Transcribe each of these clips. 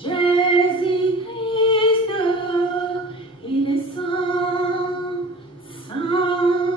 Jésus-Christ, il est saint, saint.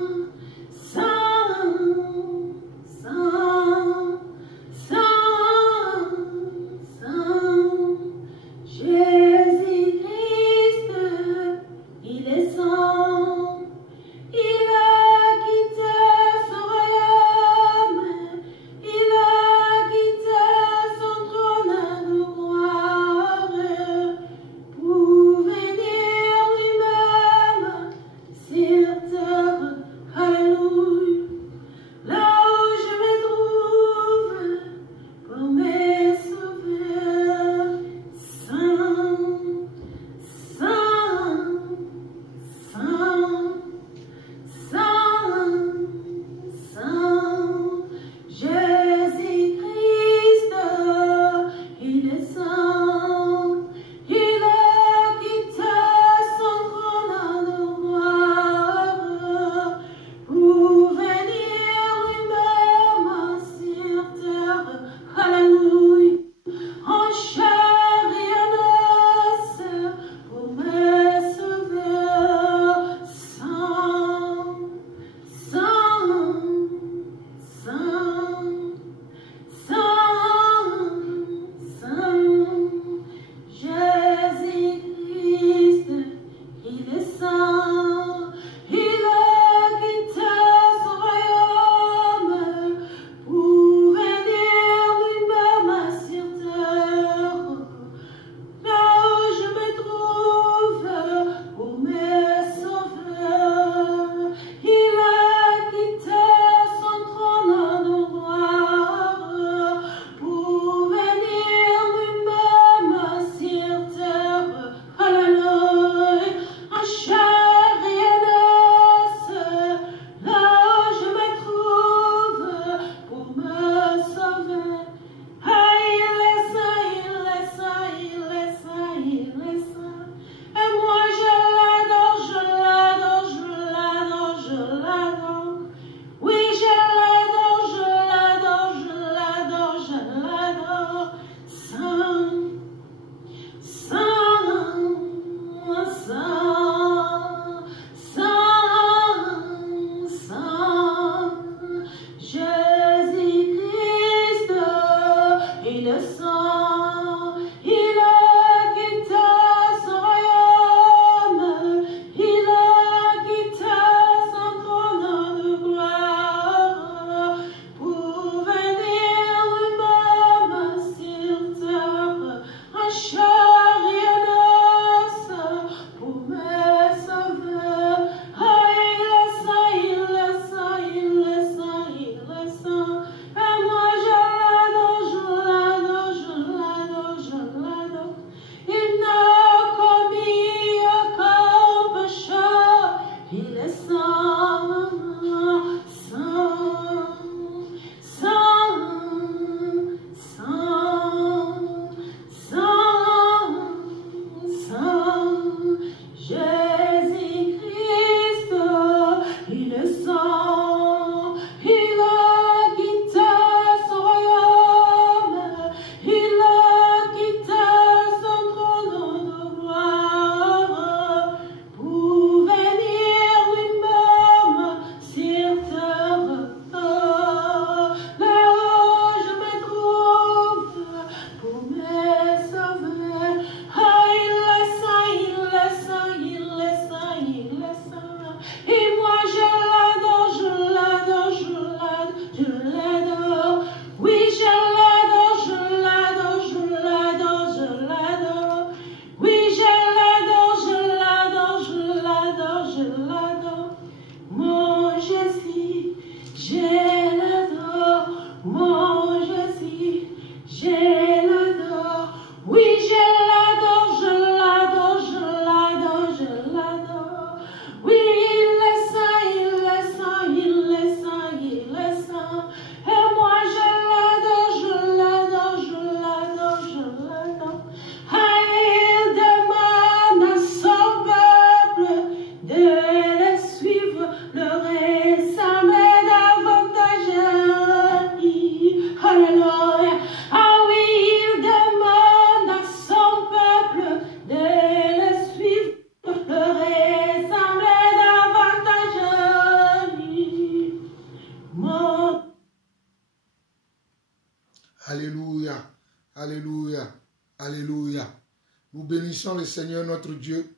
bénissons le Seigneur notre Dieu.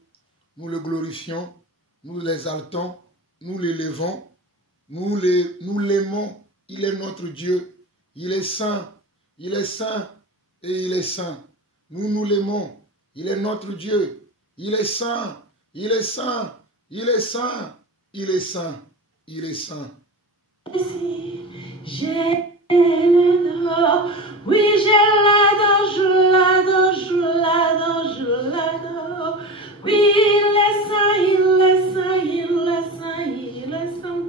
Nous le glorifions, nous l'exaltons, nous l'élevons, nous l'aimons. Il est notre Dieu. Il est saint et il est saint. Nous l'aimons. Il est notre Dieu. Il est saint, il est saint, il est saint, il est saint, il est saint. Je l'adore, oui je l'adore, je l'adore, je l'adore, je l'adore. Oui il est saint, il est saint, il est saint, il est saint.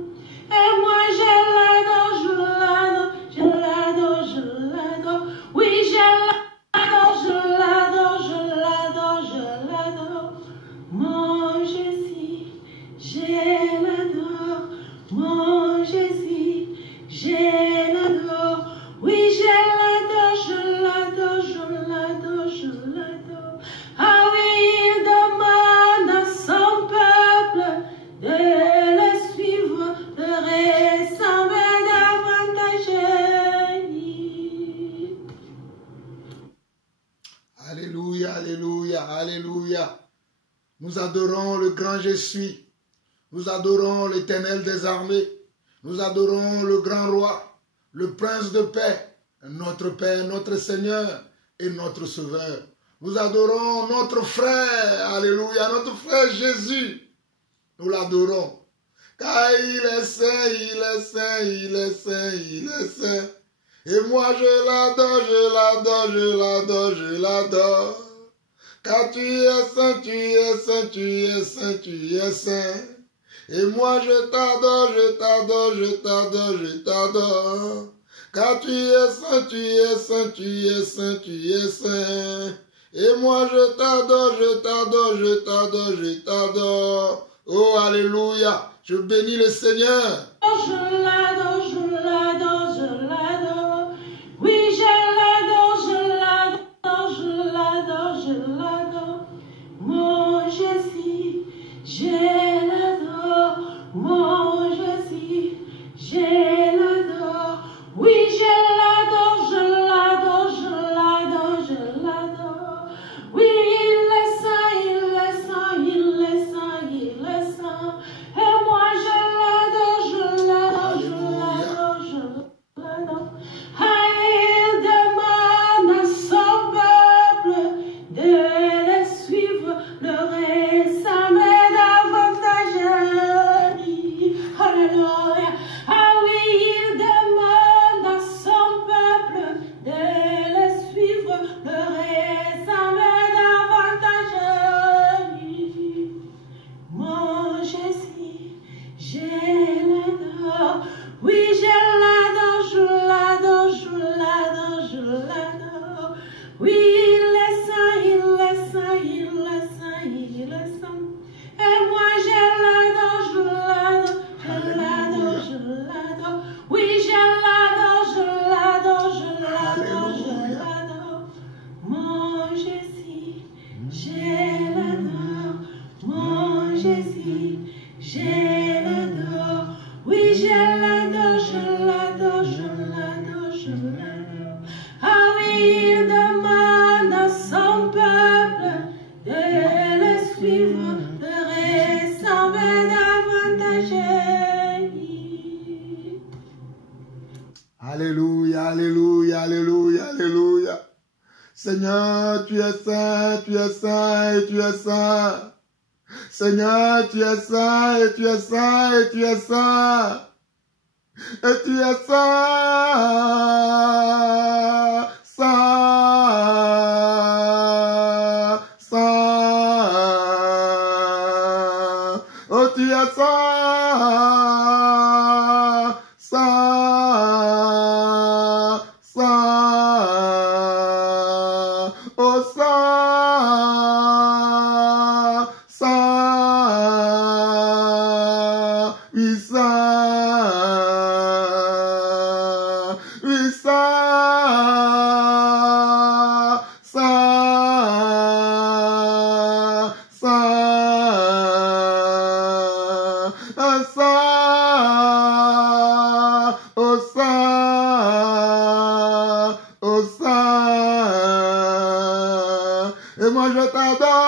Et moi je l'adore, je l'adore, je l'adore, je l'adore. Oui je l'adore, je l'adore, je l'adore, je l'adore. Mon Jésus, je l'adore, mon Jésus, je l'adore. Oui, je l'adore, je l'adore, je l'adore, je l'adore. Ah oui, il demande à son peuple de le suivre, de ressembler davantage à lui. Alléluia, alléluia, alléluia. Nous adorons le grand je suis. Nous adorons l'Éternel des armées. Nous adorons le grand roi, le prince de paix, notre Père, notre Seigneur et notre Sauveur. Nous adorons notre frère, alléluia, notre frère Jésus. Nous l'adorons. Car il est saint, il est saint, il est saint, il est saint. Et moi je l'adore, je l'adore, je l'adore, je l'adore. Car tu es saint, tu es saint, tu es saint, tu es saint. Et moi je t'adore, je t'adore, je t'adore, je t'adore. Car tu es saint, tu es saint, tu es saint, tu es saint. Et moi je t'adore, je t'adore, je t'adore, je t'adore. Oh alléluia, je bénis le Seigneur. Je l'adore, je l'adore, je l'adore. Oui, je l'adore, je l'adore, je l'adore, je l'adore. Mon Jésus, je l'adore. Mon Jésus, je l'adore. Oui, je l'adore, je l'adore, je l'adore, je l'adore. Oui, il est saint, il est saint, il est saint, il est saint. Et moi je l'adore, je l'adore, je l'adore, je l'adore. Ah, il demande à son peuple de le suivre, le ressembler davantage à lui. Alléluia. Ah oui, il demande à son peuple de le suivre, le ressembler davantage à lui. Mon Jésus, je l'adore. Oui, je l'adore, je l'adore, je l'adore, je l'adore. Oui, il est saint, il est saint, il est saint, il est saint. Et moi je l'adore, je l'adore, je l'adore, je l'adore. Oui, je l'adore, je l'adore, je l'adore, je l'adore. Mon Jésus, je l'adore. Mon Jésus, je l'adore. Oui, je l'adore, je l'adore, je l'adore, je l'adore. Ah oui, il demande à son peuple de le suivre, de ressembler davantage à lui. Alléluia, alléluia, alléluia, alléluia. Seigneur, tu es saint, tu es saint et tu es saint. Seigneur, tu es saint et tu es saint et tu es saint. Et tu es saint, saint, saint. Oh, tu es saint, saint, saint. Oh, saint, saint, oui, saint, oui, saint, saint, saint, saint, oh, saint, oh, saint. Et moi je t'adore.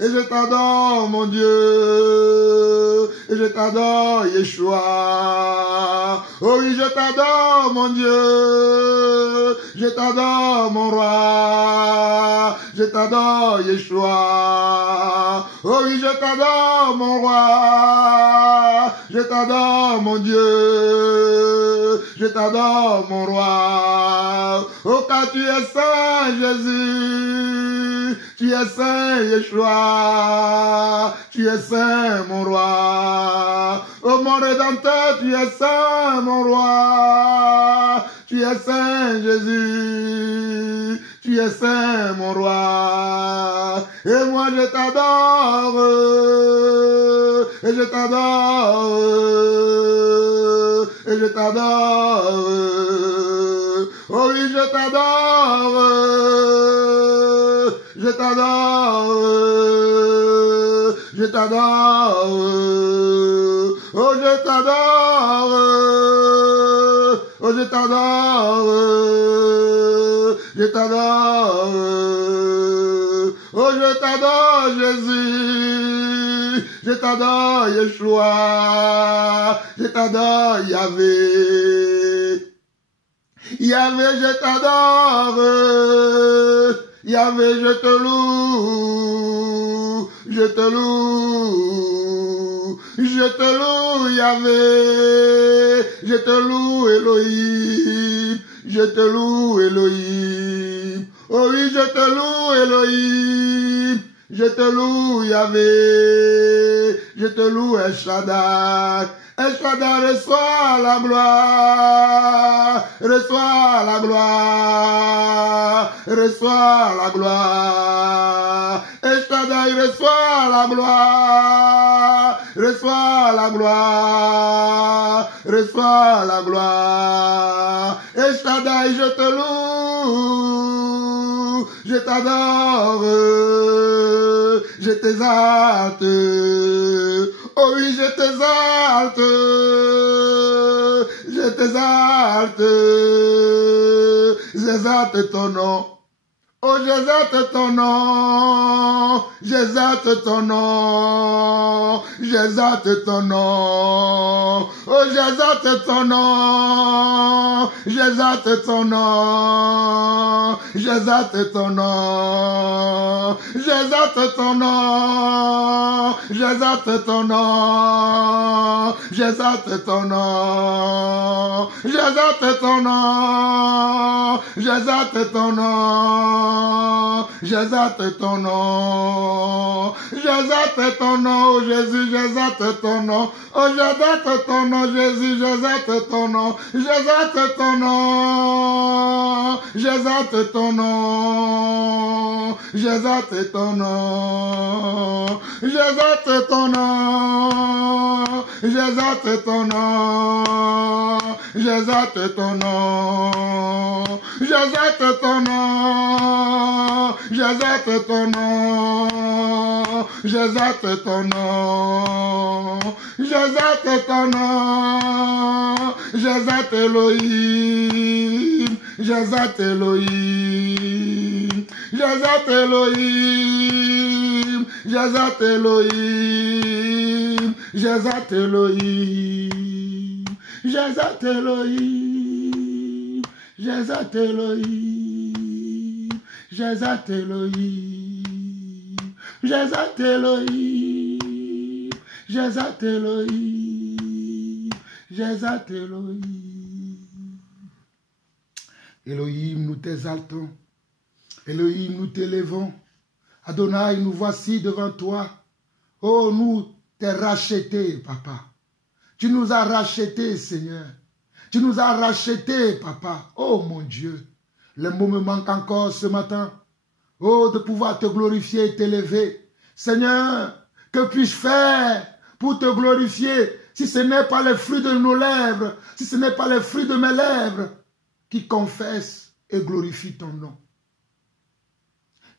Et je t'adore, mon Dieu. Et je t'adore, Yeshua. Oh oui, je t'adore, mon Dieu. Je t'adore, mon roi. Je t'adore, Yeshua. Oh oui, je t'adore, mon roi. Je t'adore, mon Dieu. Je t'adore, mon roi. Oh, car tu es saint, Jésus. Tu es saint, Yeshua. Tu es saint, mon roi. Oh, mon Rédempteur, tu es saint, mon roi. Tu es saint, Jésus. Tu es saint, mon roi. Et moi, je t'adore. Et je t'adore. Et je t'adore. Oh oui, je t'adore. Je t'adore. Je t'adore. Oh, je t'adore. Oh, je t'adore. Je t'adore. Oh, je t'adore, Jésus. Je t'adore, Yeshua. Je t'adore, Yahvé. Yahvé, je t'adore. Yahvé, je te loue. Je te loue. Je te loue, Yahvé. Je te loue, Elohim. Je te loue, Elohim. Oh oui, je te loue, Elohim. Je te loue, Yahvé. Je te loue, El Shaddai. El Shaddai, reçois la gloire. Reçois la gloire. Reçois la gloire. El Shaddai, reçois la gloire. Reçois la gloire. Reçois la gloire. El Shaddai, je te loue. Je t'adore. Je t'exalte. Oh oui, je t'exalte. Je t'exalte. J'exalte ton nom. Oh, j'exalte ton nom. J'exalte ton nom. J'exalte ton nom. Oh, j'exalte ton nom. J'exalte ton nom. J'exalte ton nom. J'exalte ton nom. J'exalte ton nom. J'exalte ton nom. J'exalte ton nom. J'exalte ton nom. J'exalte ton nom. J'exalte ton nom, oh Jésus, j'exalte ton nom. Oh, j'exalte ton nom, Jésus, j'exalte ton nom. J'exalte ton nom. J'exalte ton nom. J'exalte ton nom. J'exalte ton nom. J'exalte ton nom. J'exalte ton nom. J'exalte ton nom. J'exalte ton nom. J'exalte ton nom. J'exalte ton nom. J'exalte Elohim. J'exalte Elohim. J'exalte Elohim. J'exalte Elohim. J'exalte Elohim. J'exalte Elohim. J'exalte Elohim. J'exalte Elohim. J'exalte Elohim. J'exalte Elohim. J'exalte Elohim. Elohim, nous t'exaltons. Elohim, nous t'élevons. Adonai, nous voici devant toi. Oh, nous t'es racheté, papa. Tu nous as rachetés, Seigneur. Tu nous as rachetés, papa. Oh, mon Dieu. Les mots me manquent encore ce matin. Oh, de pouvoir te glorifier et t'élever. Seigneur, que puis-je faire pour te glorifier si ce n'est pas les fruits de nos lèvres, si ce n'est pas les fruits de mes lèvres qui confessent et glorifient ton nom.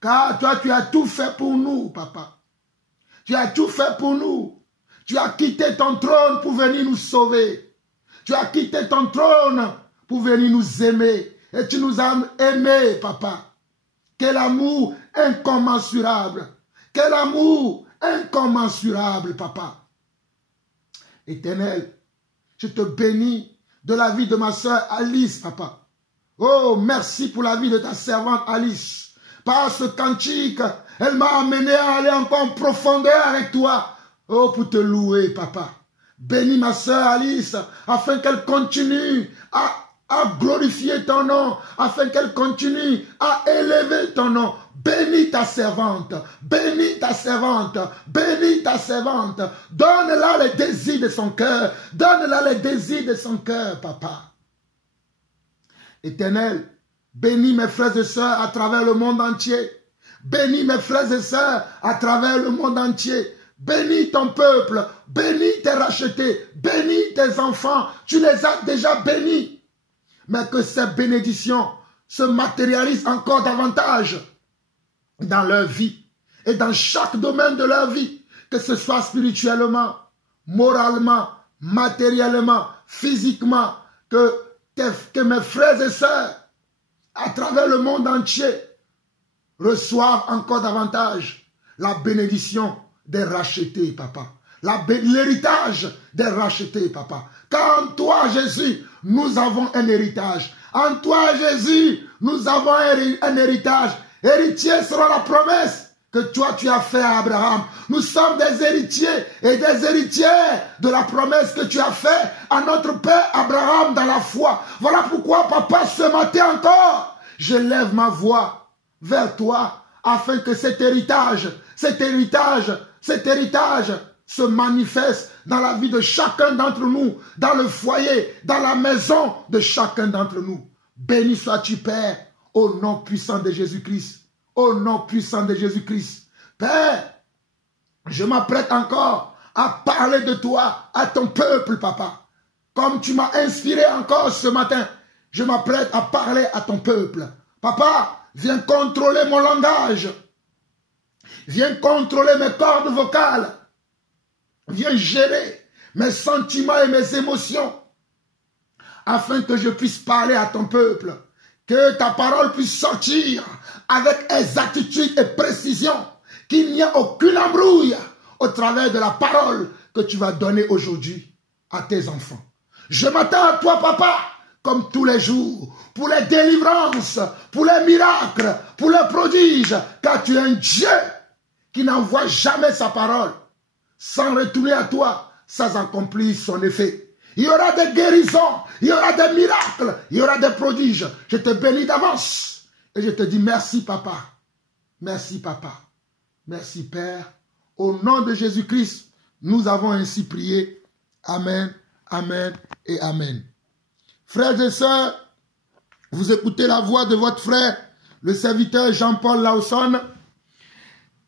Car toi, tu as tout fait pour nous, papa. Tu as tout fait pour nous. Tu as quitté ton trône pour venir nous sauver. Tu as quitté ton trône pour venir nous aimer. Et tu nous as aimés, papa. Quel amour incommensurable. Quel amour incommensurable, papa. Éternel, je te bénis de la vie de ma sœur Alice, papa. Oh, merci pour la vie de ta servante Alice. Par ce cantique, elle m'a amené à aller encore en profondeur avec toi. Oh, pour te louer, papa. Bénis ma sœur Alice, afin qu'elle continue à glorifier ton nom, afin qu'elle continue à élever ton nom. Bénis ta servante, bénis ta servante, bénis ta servante. Donne-la les désirs de son cœur, donne-la les désirs de son cœur, papa. Éternel, bénis mes frères et sœurs à travers le monde entier. Bénis mes frères et sœurs à travers le monde entier. Bénis ton peuple, bénis tes rachetés, bénis tes enfants. Tu les as déjà bénis. Mais que ces bénédictions se matérialisent encore davantage dans leur vie et dans chaque domaine de leur vie, que ce soit spirituellement, moralement, matériellement, physiquement, que mes frères et sœurs à travers le monde entier reçoivent encore davantage la bénédiction des rachetés, papa. L'héritage des rachetés, papa. Car en toi, Jésus, nous avons un héritage. En toi, Jésus, nous avons un héritage. Héritier sera la promesse que toi, tu as fait à Abraham. Nous sommes des héritiers et des héritières de la promesse que tu as fait à notre père Abraham dans la foi. Voilà pourquoi, papa, ce matin encore, je lève ma voix vers toi afin que cet héritage se manifeste dans la vie de chacun d'entre nous, dans le foyer, dans la maison de chacun d'entre nous. Béni sois-tu, Père, au nom puissant de Jésus-Christ. Au nom puissant de Jésus-Christ. Père, je m'apprête encore à parler de toi à ton peuple, papa. Comme tu m'as inspiré encore ce matin, je m'apprête à parler à ton peuple. Papa, viens contrôler mon langage. Viens contrôler mes cordes vocales. Viens gérer mes sentiments et mes émotions afin que je puisse parler à ton peuple. Que ta parole puisse sortir avec exactitude et précision. Qu'il n'y ait aucune embrouille au travers de la parole que tu vas donner aujourd'hui à tes enfants. Je m'attends à toi, papa, comme tous les jours, pour les délivrances, pour les miracles, pour les prodiges, car tu es un Dieu qui n'envoie jamais sa parole sans retourner à toi, sans accomplir son effet. Il y aura des guérisons, il y aura des miracles, il y aura des prodiges. Je te bénis d'avance et je te dis merci, papa. Merci, papa. Merci, Père. Au nom de Jésus-Christ, nous avons ainsi prié. Amen, amen et amen. Frères et sœurs, vous écoutez la voix de votre frère, le serviteur Jean-Paul Lawson.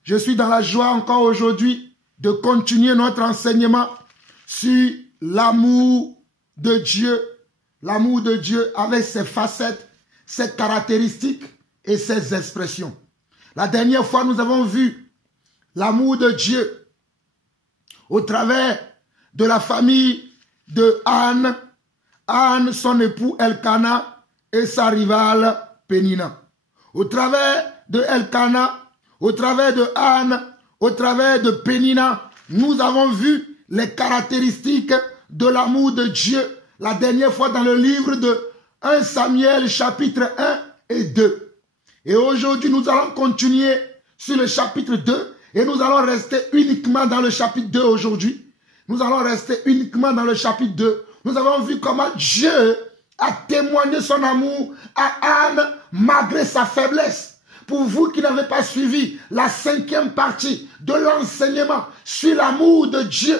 Je suis dans la joie encore aujourd'hui de continuer notre enseignement sur l'amour de Dieu. L'amour de Dieu avec ses facettes, ses caractéristiques et ses expressions. La dernière fois, nous avons vu l'amour de Dieu au travers de la famille de Anne, Anne, son époux Elkana et sa rivale Pénina. Au travers de Elkana, au travers de Anne, au travers de Pénina, nous avons vu les caractéristiques de l'amour de Dieu la dernière fois dans le livre de 1 Samuel chapitre 1 et 2. Et aujourd'hui, nous allons continuer sur le chapitre 2 et nous allons rester uniquement dans le chapitre 2 aujourd'hui. Nous allons rester uniquement dans le chapitre 2. Nous avons vu comment Dieu a témoigné son amour à Anne malgré sa faiblesse. Pour vous qui n'avez pas suivi la 5e partie de l'enseignement sur l'amour de Dieu,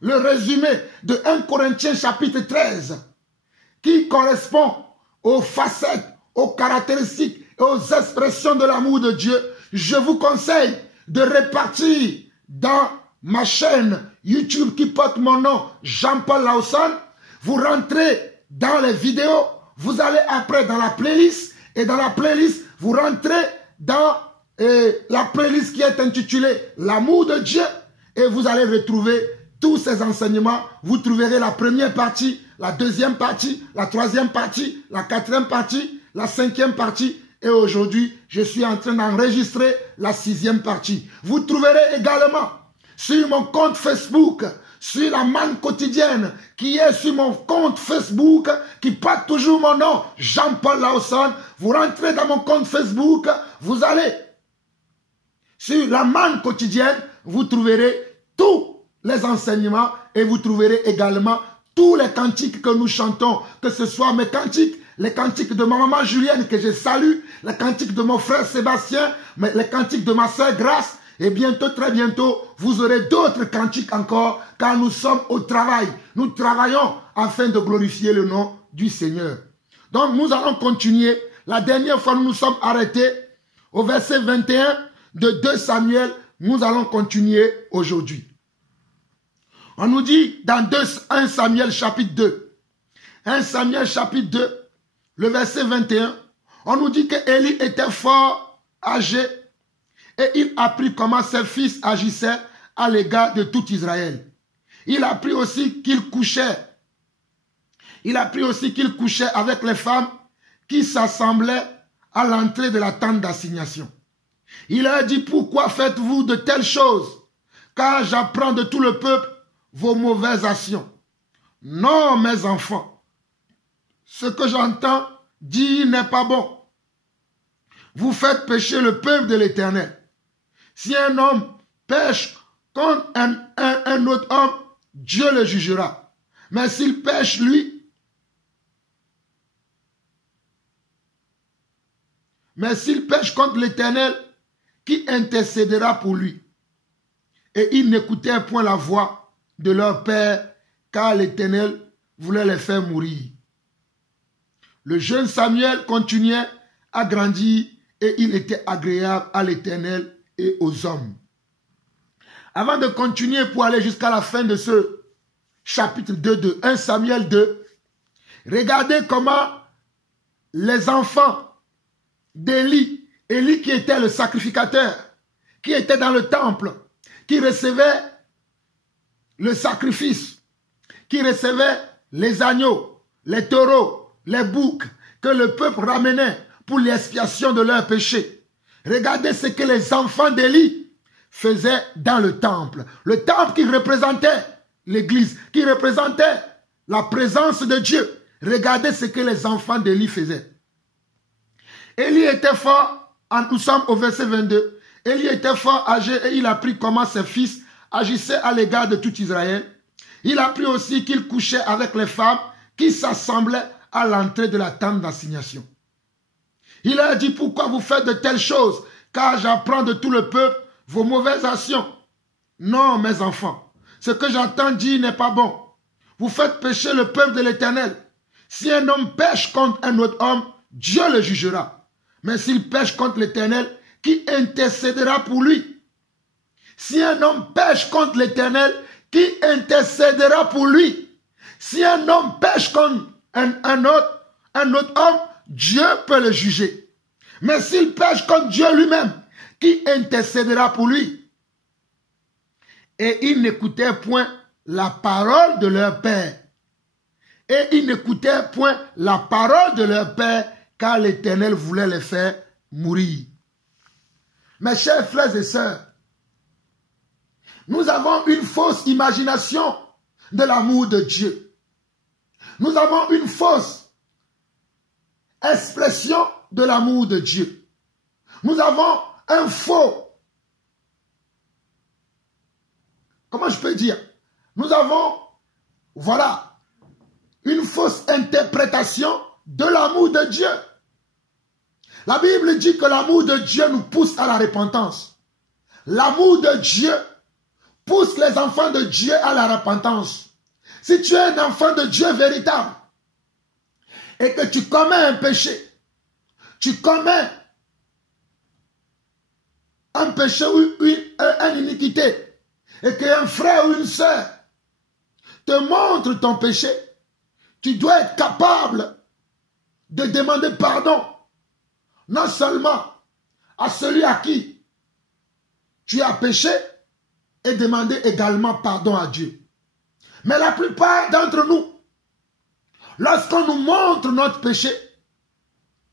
le résumé de 1 Corinthiens chapitre 13, qui correspond aux facettes, aux caractéristiques et aux expressions de l'amour de Dieu, je vous conseille de répartir dans ma chaîne YouTube qui porte mon nom, Jean-Paul Lawson. Vous rentrez dans les vidéos, vous allez après dans la playlist, et dans la playlist, vous rentrez dans la playlist qui est intitulée L'amour de Dieu, et vous allez retrouver tous ces enseignements. Vous trouverez la première partie, la deuxième partie, la troisième partie, la quatrième partie, la 5e partie Et aujourd'hui, je suis en train d'enregistrer la 6e partie. Vous trouverez également sur mon compte Facebook, sur la manne quotidienne, qui est sur mon compte Facebook, qui porte toujours mon nom, Jean-Paul Lawson. Vous rentrez dans mon compte Facebook, vous allez sur la manne quotidienne, vous trouverez tous les enseignements et vous trouverez également tous les cantiques que nous chantons, que ce soit mes cantiques, les cantiques de ma maman Julienne que je salue, les cantiques de mon frère Sébastien, les cantiques de ma soeur Grace, et bientôt, très bientôt, vous aurez d'autres cantiques encore, car nous sommes au travail. Nous travaillons afin de glorifier le nom du Seigneur. Donc nous allons continuer. La dernière fois, nous nous sommes arrêtés au verset 21 de 2 Samuel. Nous allons continuer aujourd'hui. On nous dit dans 1 Samuel chapitre 2, 1 Samuel chapitre 2, le verset 21, on nous dit que Élie était fort âgé et il apprit comment ses fils agissaient à l'égard de tout Israël. Il apprit aussi qu'il couchait. Il apprit aussi qu'il couchait avec les femmes qui s'assemblaient à l'entrée de la tente d'assignation. Il leur dit, pourquoi faites-vous de telles choses? Car j'apprends de tout le peuple vos mauvaises actions. Non, mes enfants, ce que j'entends dire n'est pas bon. Vous faites pécher le peuple de l'Éternel. Si un homme pêche contre un autre homme, Dieu le jugera. Mais s'il pêche lui, contre l'Éternel, qui intercédera pour lui? Et ils n'écoutèrent point la voix de leur père, car l'Éternel voulait les faire mourir. Le jeune Samuel continuait à grandir et il était agréable à l'Éternel et aux hommes. Avant de continuer pour aller jusqu'à la fin de ce chapitre 2 de 1 Samuel 2, regardez comment les enfants d'Élie, Élie qui était le sacrificateur, qui était dans le temple, qui recevait le sacrifice, qui recevait les agneaux, les taureaux, les boucs que le peuple ramenait pour l'expiation de leurs péchés. Regardez ce que les enfants d'Élie faisaient dans le temple. Le temple qui représentait l'église, qui représentait la présence de Dieu. Regardez ce que les enfants d'Élie faisaient. Élie était fort, nous sommes au verset 22. Élie était fort âgé et il apprit comment ses fils agissaient à l'égard de tout Israël. Il apprit aussi qu'il couchait avec les femmes qui s'assemblaient à l'entrée de la tente d'assignation. Il leur dit, pourquoi vous faites de telles choses? Car j'apprends de tout le peuple vos mauvaises actions. Non, mes enfants, ce que j'entends dire n'est pas bon. Vous faites pécher le peuple de l'Éternel. Si un homme pêche contre un autre homme, Dieu le jugera. Mais s'il pêche contre l'Éternel, qui intercédera pour lui? Si un homme pêche contre l'Éternel, qui intercédera pour lui? Si un homme pêche contre un autre homme, Dieu peut le juger. Mais s'il pêche contre Dieu lui-même, qui intercédera pour lui? Et ils n'écoutaient point la parole de leur père. Et ils n'écoutaient point la parole de leur père, car l'Éternel voulait les faire mourir. Mes chers frères et sœurs, nous avons une fausse imagination de l'amour de Dieu. Nous avons une fausse expression de l'amour de Dieu. Nous avons un faux. Comment je peux dire? Nous avons, voilà, une fausse interprétation de l'amour de Dieu. La Bible dit que l'amour de Dieu nous pousse à la repentance. L'amour de Dieu pousse les enfants de Dieu à la repentance. Si tu es un enfant de Dieu véritable et que tu commets un péché, tu commets un péché ou une iniquité, et qu'un frère ou une sœur te montre ton péché, tu dois être capable de demander pardon, non seulement à celui à qui tu as péché, et demander également pardon à Dieu. Mais la plupart d'entre nous, lorsqu'on nous montre notre péché,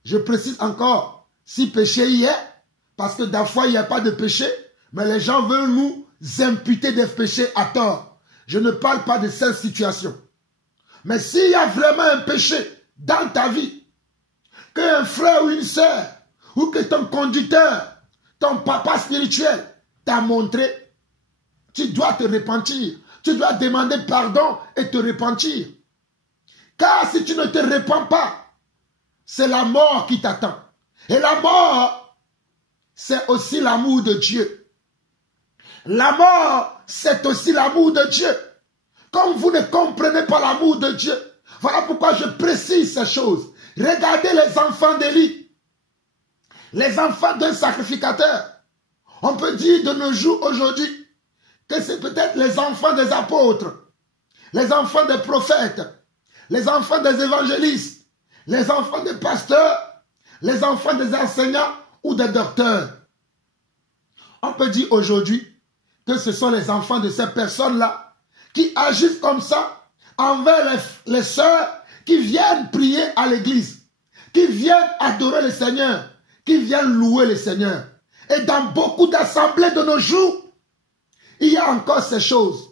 je précise encore, si péché y est, parce que des fois il n'y a pas de péché, mais les gens veulent nous imputer des péchés à tort. Je ne parle pas de cette situation. Mais s'il y a vraiment un péché dans ta vie, qu'un frère ou une sœur, ou que ton conducteur, ton papa spirituel t'a montré, tu dois te repentir. Tu dois demander pardon et te repentir. Car si tu ne te repens pas, c'est la mort qui t'attend. Et la mort, c'est aussi l'amour de Dieu. La mort, c'est aussi l'amour de Dieu. Comme vous ne comprenez pas l'amour de Dieu, voilà pourquoi je précise ces choses. Regardez les enfants d'Élie, les enfants d'un sacrificateur. On peut dire de nos jours aujourd'hui que c'est peut-être les enfants des apôtres, les enfants des prophètes, les enfants des évangélistes, les enfants des pasteurs, les enfants des enseignants ou des docteurs. On peut dire aujourd'hui que ce sont les enfants de ces personnes-là qui agissent comme ça envers les sœurs qui viennent prier à l'église, qui viennent adorer le Seigneur, qui viennent louer le Seigneur. Et dans beaucoup d'assemblées de nos jours, il y a encore ces choses.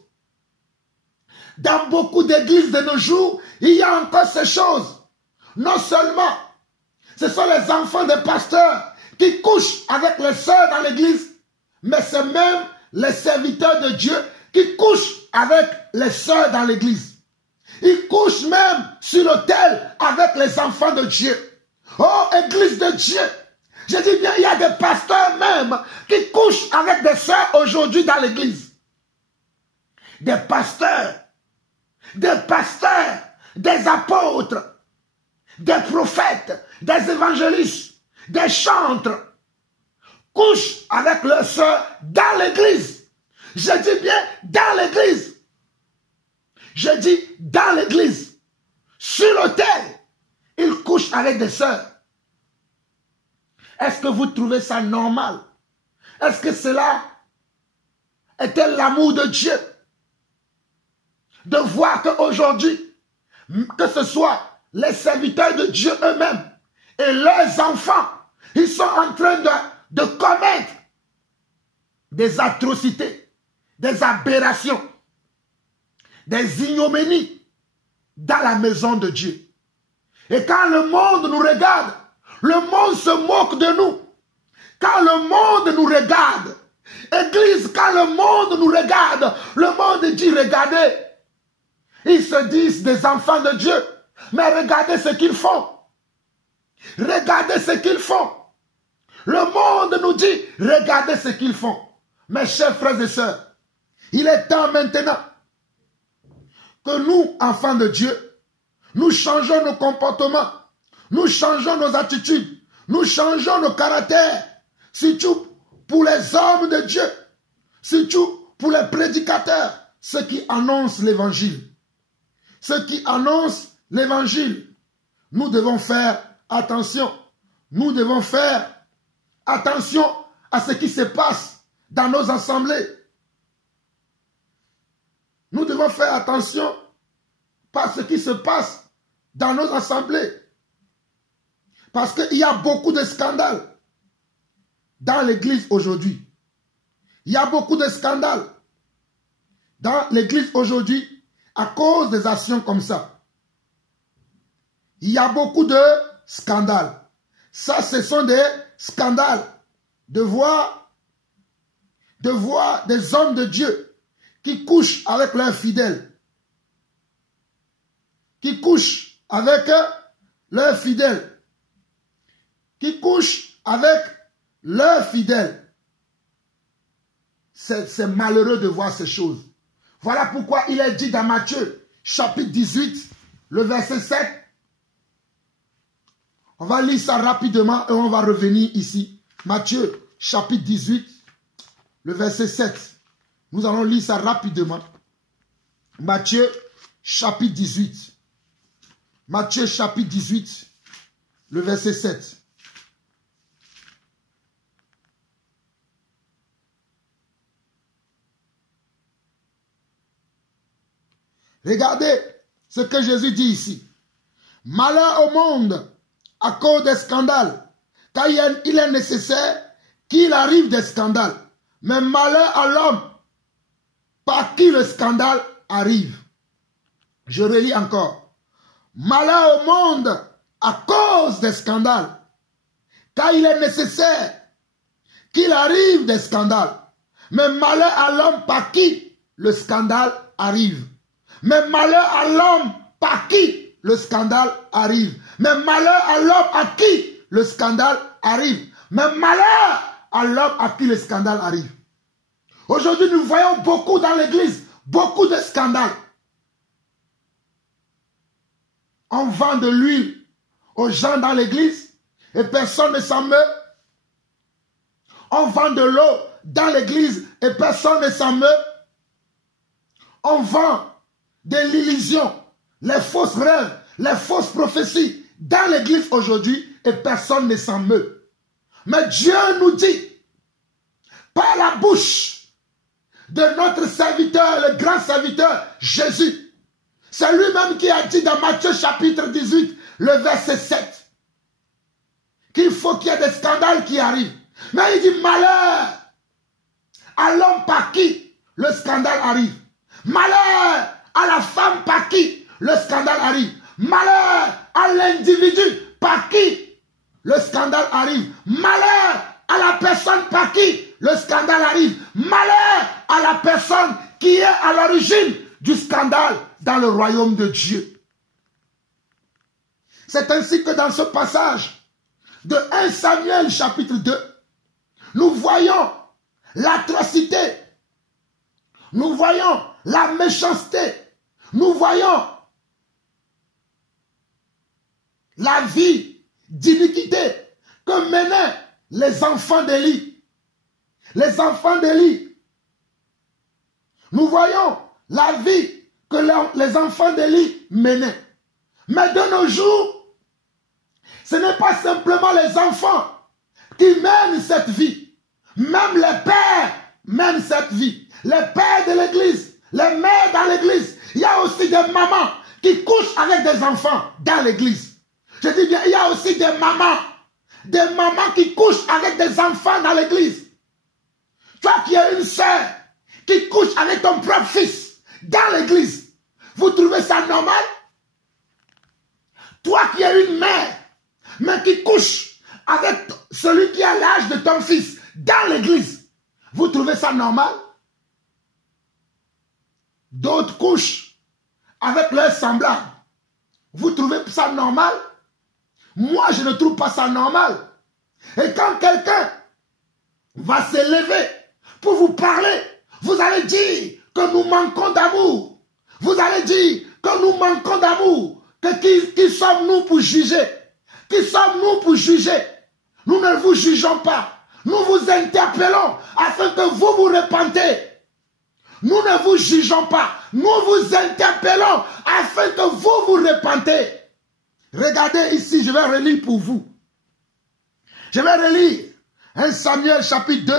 Dans beaucoup d'églises de nos jours, il y a encore ces choses. Non seulement, ce sont les enfants des pasteurs qui couchent avec les sœurs dans l'église, mais c'est même les serviteurs de Dieu qui couchent avec les sœurs dans l'église. Ils couchent même sur l'autel avec les enfants de Dieu. Oh, église de Dieu! Je dis bien, il y a des pasteurs même qui couchent avec des sœurs aujourd'hui dans l'église. Des pasteurs, des apôtres, des prophètes, des évangélistes, des chantres, couchent avec leurs sœurs dans l'église. Je dis bien dans l'église. Je dis dans l'église. Sur l'autel, ils couchent avec des sœurs. Est-ce que vous trouvez ça normal? Est-ce que cela était l'amour de Dieu? De voir qu'aujourd'hui, que ce soit les serviteurs de Dieu eux-mêmes et leurs enfants, ils sont en train de commettre des atrocités, des aberrations, des ignominies dans la maison de Dieu. Et quand le monde nous regarde, le monde se moque de nous. Quand le monde nous regarde, Église, quand le monde nous regarde, le monde dit, regardez, ils se disent des enfants de Dieu, mais regardez ce qu'ils font. Regardez ce qu'ils font. Le monde nous dit, regardez ce qu'ils font. Mes chers frères et sœurs, il est temps maintenant que nous, enfants de Dieu, nous changeons nos comportements, nous changeons nos attitudes, nous changeons nos caractères, surtout pour les hommes de Dieu, surtout pour les prédicateurs, ceux qui annoncent l'évangile. Ceux qui annoncent l'évangile, nous devons faire attention. Nous devons faire attention à ce qui se passe dans nos assemblées. Nous devons faire attention à ce qui se passe dans nos assemblées. Parce qu'il y a beaucoup de scandales dans l'église aujourd'hui. Il y a beaucoup de scandales dans l'église aujourd'hui à cause des actions comme ça. Il y a beaucoup de scandales. Ça, ce sont des scandales de voir des hommes de Dieu qui couchent avec leurs fidèles. Qui couchent avec leurs fidèles. Qui couchent avec leurs fidèles. C'est malheureux de voir ces choses. Voilà pourquoi il est dit dans Matthieu, chapitre 18, le verset 7. On va lire ça rapidement et on va revenir ici. Matthieu, chapitre 18, le verset 7. Nous allons lire ça rapidement. Matthieu, chapitre 18. Matthieu, chapitre 18, le verset 7. Regardez ce que Jésus dit ici. Malheur au monde à cause des scandales, car il est nécessaire qu'il arrive des scandales. Mais malheur à l'homme par qui le scandale arrive. Je relis encore. Malheur au monde à cause des scandales, car il est nécessaire qu'il arrive des scandales. Mais malheur à l'homme par qui le scandale arrive. Mais malheur à l'homme par qui le scandale arrive. Mais malheur à l'homme à qui le scandale arrive. Mais malheur à l'homme à qui le scandale arrive. Aujourd'hui, nous voyons beaucoup dans l'église, beaucoup de scandales. On vend de l'huile aux gens dans l'église et personne ne s'en meut. On vend de l'eau dans l'église et personne ne s'en meut. On vend de l'illusion, les fausses rêves, les fausses prophéties dans l'église aujourd'hui et personne ne s'en meut. Mais Dieu nous dit, par la bouche de notre serviteur, le grand serviteur Jésus, c'est lui-même qui a dit dans Matthieu chapitre 18, le verset 7, qu'il faut qu'il y ait des scandales qui arrivent. Mais il dit malheur à l'homme par qui le scandale arrive. Malheur à la femme par qui le scandale arrive. Malheur à l'individu par qui le scandale arrive. Malheur à la personne par qui le scandale arrive. Malheur à la personne qui est à l'origine du scandale dans le royaume de Dieu. C'est ainsi que dans ce passage de 1 Samuel chapitre 2, nous voyons l'atrocité, nous voyons la méchanceté, nous voyons la vie d'iniquité que menaient les enfants d'Élie. Les enfants d'Élie. Nous voyons la vie que les enfants d'Élie menaient. Mais de nos jours, ce n'est pas simplement les enfants qui mènent cette vie. Même les pères mènent cette vie. Les pères de l'église, les mères dans l'église. Il y a aussi des mamans qui couchent avec des enfants dans l'église. Je dis bien, il y a aussi des mamans qui couchent avec des enfants dans l'église. Toi qui es une sœur qui couche avec ton propre fils dans l'église, vous trouvez ça normal? Toi qui es une mère, mais qui couche avec celui qui a l'âge de ton fils dans l'église, vous trouvez ça normal? D'autres couchent avec leurs semblables. Vous trouvez ça normal? Moi, je ne trouve pas ça normal. Et quand quelqu'un va se lever pour vous parler, vous allez dire que nous manquons d'amour. Vous allez dire que nous manquons d'amour. Que qui sommes-nous pour juger? Qui sommes-nous pour juger? Nous ne vous jugeons pas. Nous vous interpellons afin que vous vous repentez. Nous ne vous jugeons pas. Nous vous interpellons afin que vous vous repentez. Regardez ici, je vais relire pour vous. Je vais relire 1 Samuel chapitre 2,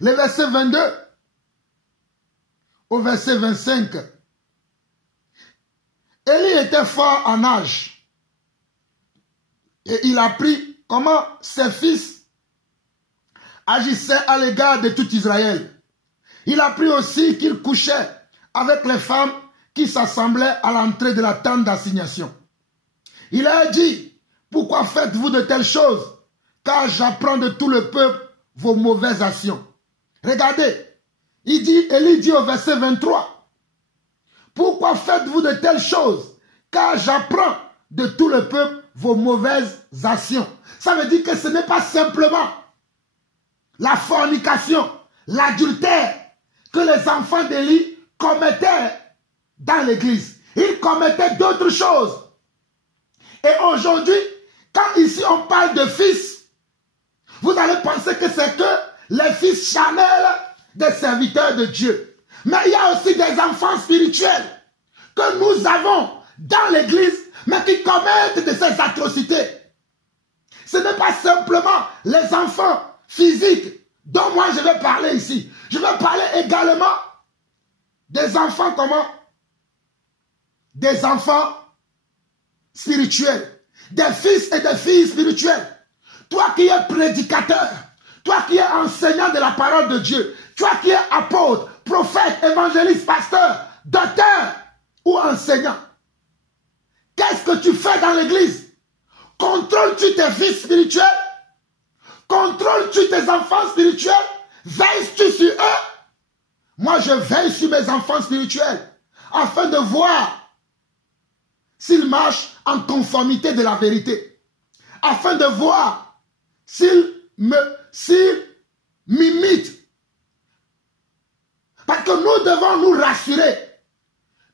le verset 22 au verset 25. Élie était fort en âge. Et il a appris comment ses fils agissaient à l'égard de tout Israël. Il a appris aussi qu'il couchait avec les femmes qui s'assemblaient à l'entrée de la tente d'assignation. Il a dit, pourquoi faites-vous de telles choses? Car j'apprends de tout le peuple vos mauvaises actions. Regardez, Élie dit au verset 23, pourquoi faites-vous de telles choses? Car j'apprends de tout le peuple vos mauvaises actions. Ça veut dire que ce n'est pas simplement la fornication, l'adultère que les enfants d'Élie commettaient dans l'église. Ils commettaient d'autres choses. Et aujourd'hui, quand ici on parle de fils, vous allez penser que c'est que les fils charnels des serviteurs de Dieu. Mais il y a aussi des enfants spirituels que nous avons dans l'église, mais qui commettent de ces atrocités. Ce n'est pas simplement les enfants physiques dont moi je vais parler ici. Je vais parler également des enfants comment? Des enfants spirituels. Des fils et des filles spirituels. toi qui es prédicateur, toi qui es enseignant de la parole de Dieu, toi qui es apôtre, prophète, évangéliste, pasteur, docteur ou enseignant, qu'est-ce que tu fais dans l'église? Contrôles-tu tes fils spirituels? Contrôles-tu tes enfants spirituels? Veilles-tu sur eux? Moi, je veille sur mes enfants spirituels afin de voir s'ils marchent en conformité de la vérité, afin de voir s'ils m'imitent. Parce que nous devons nous rassurer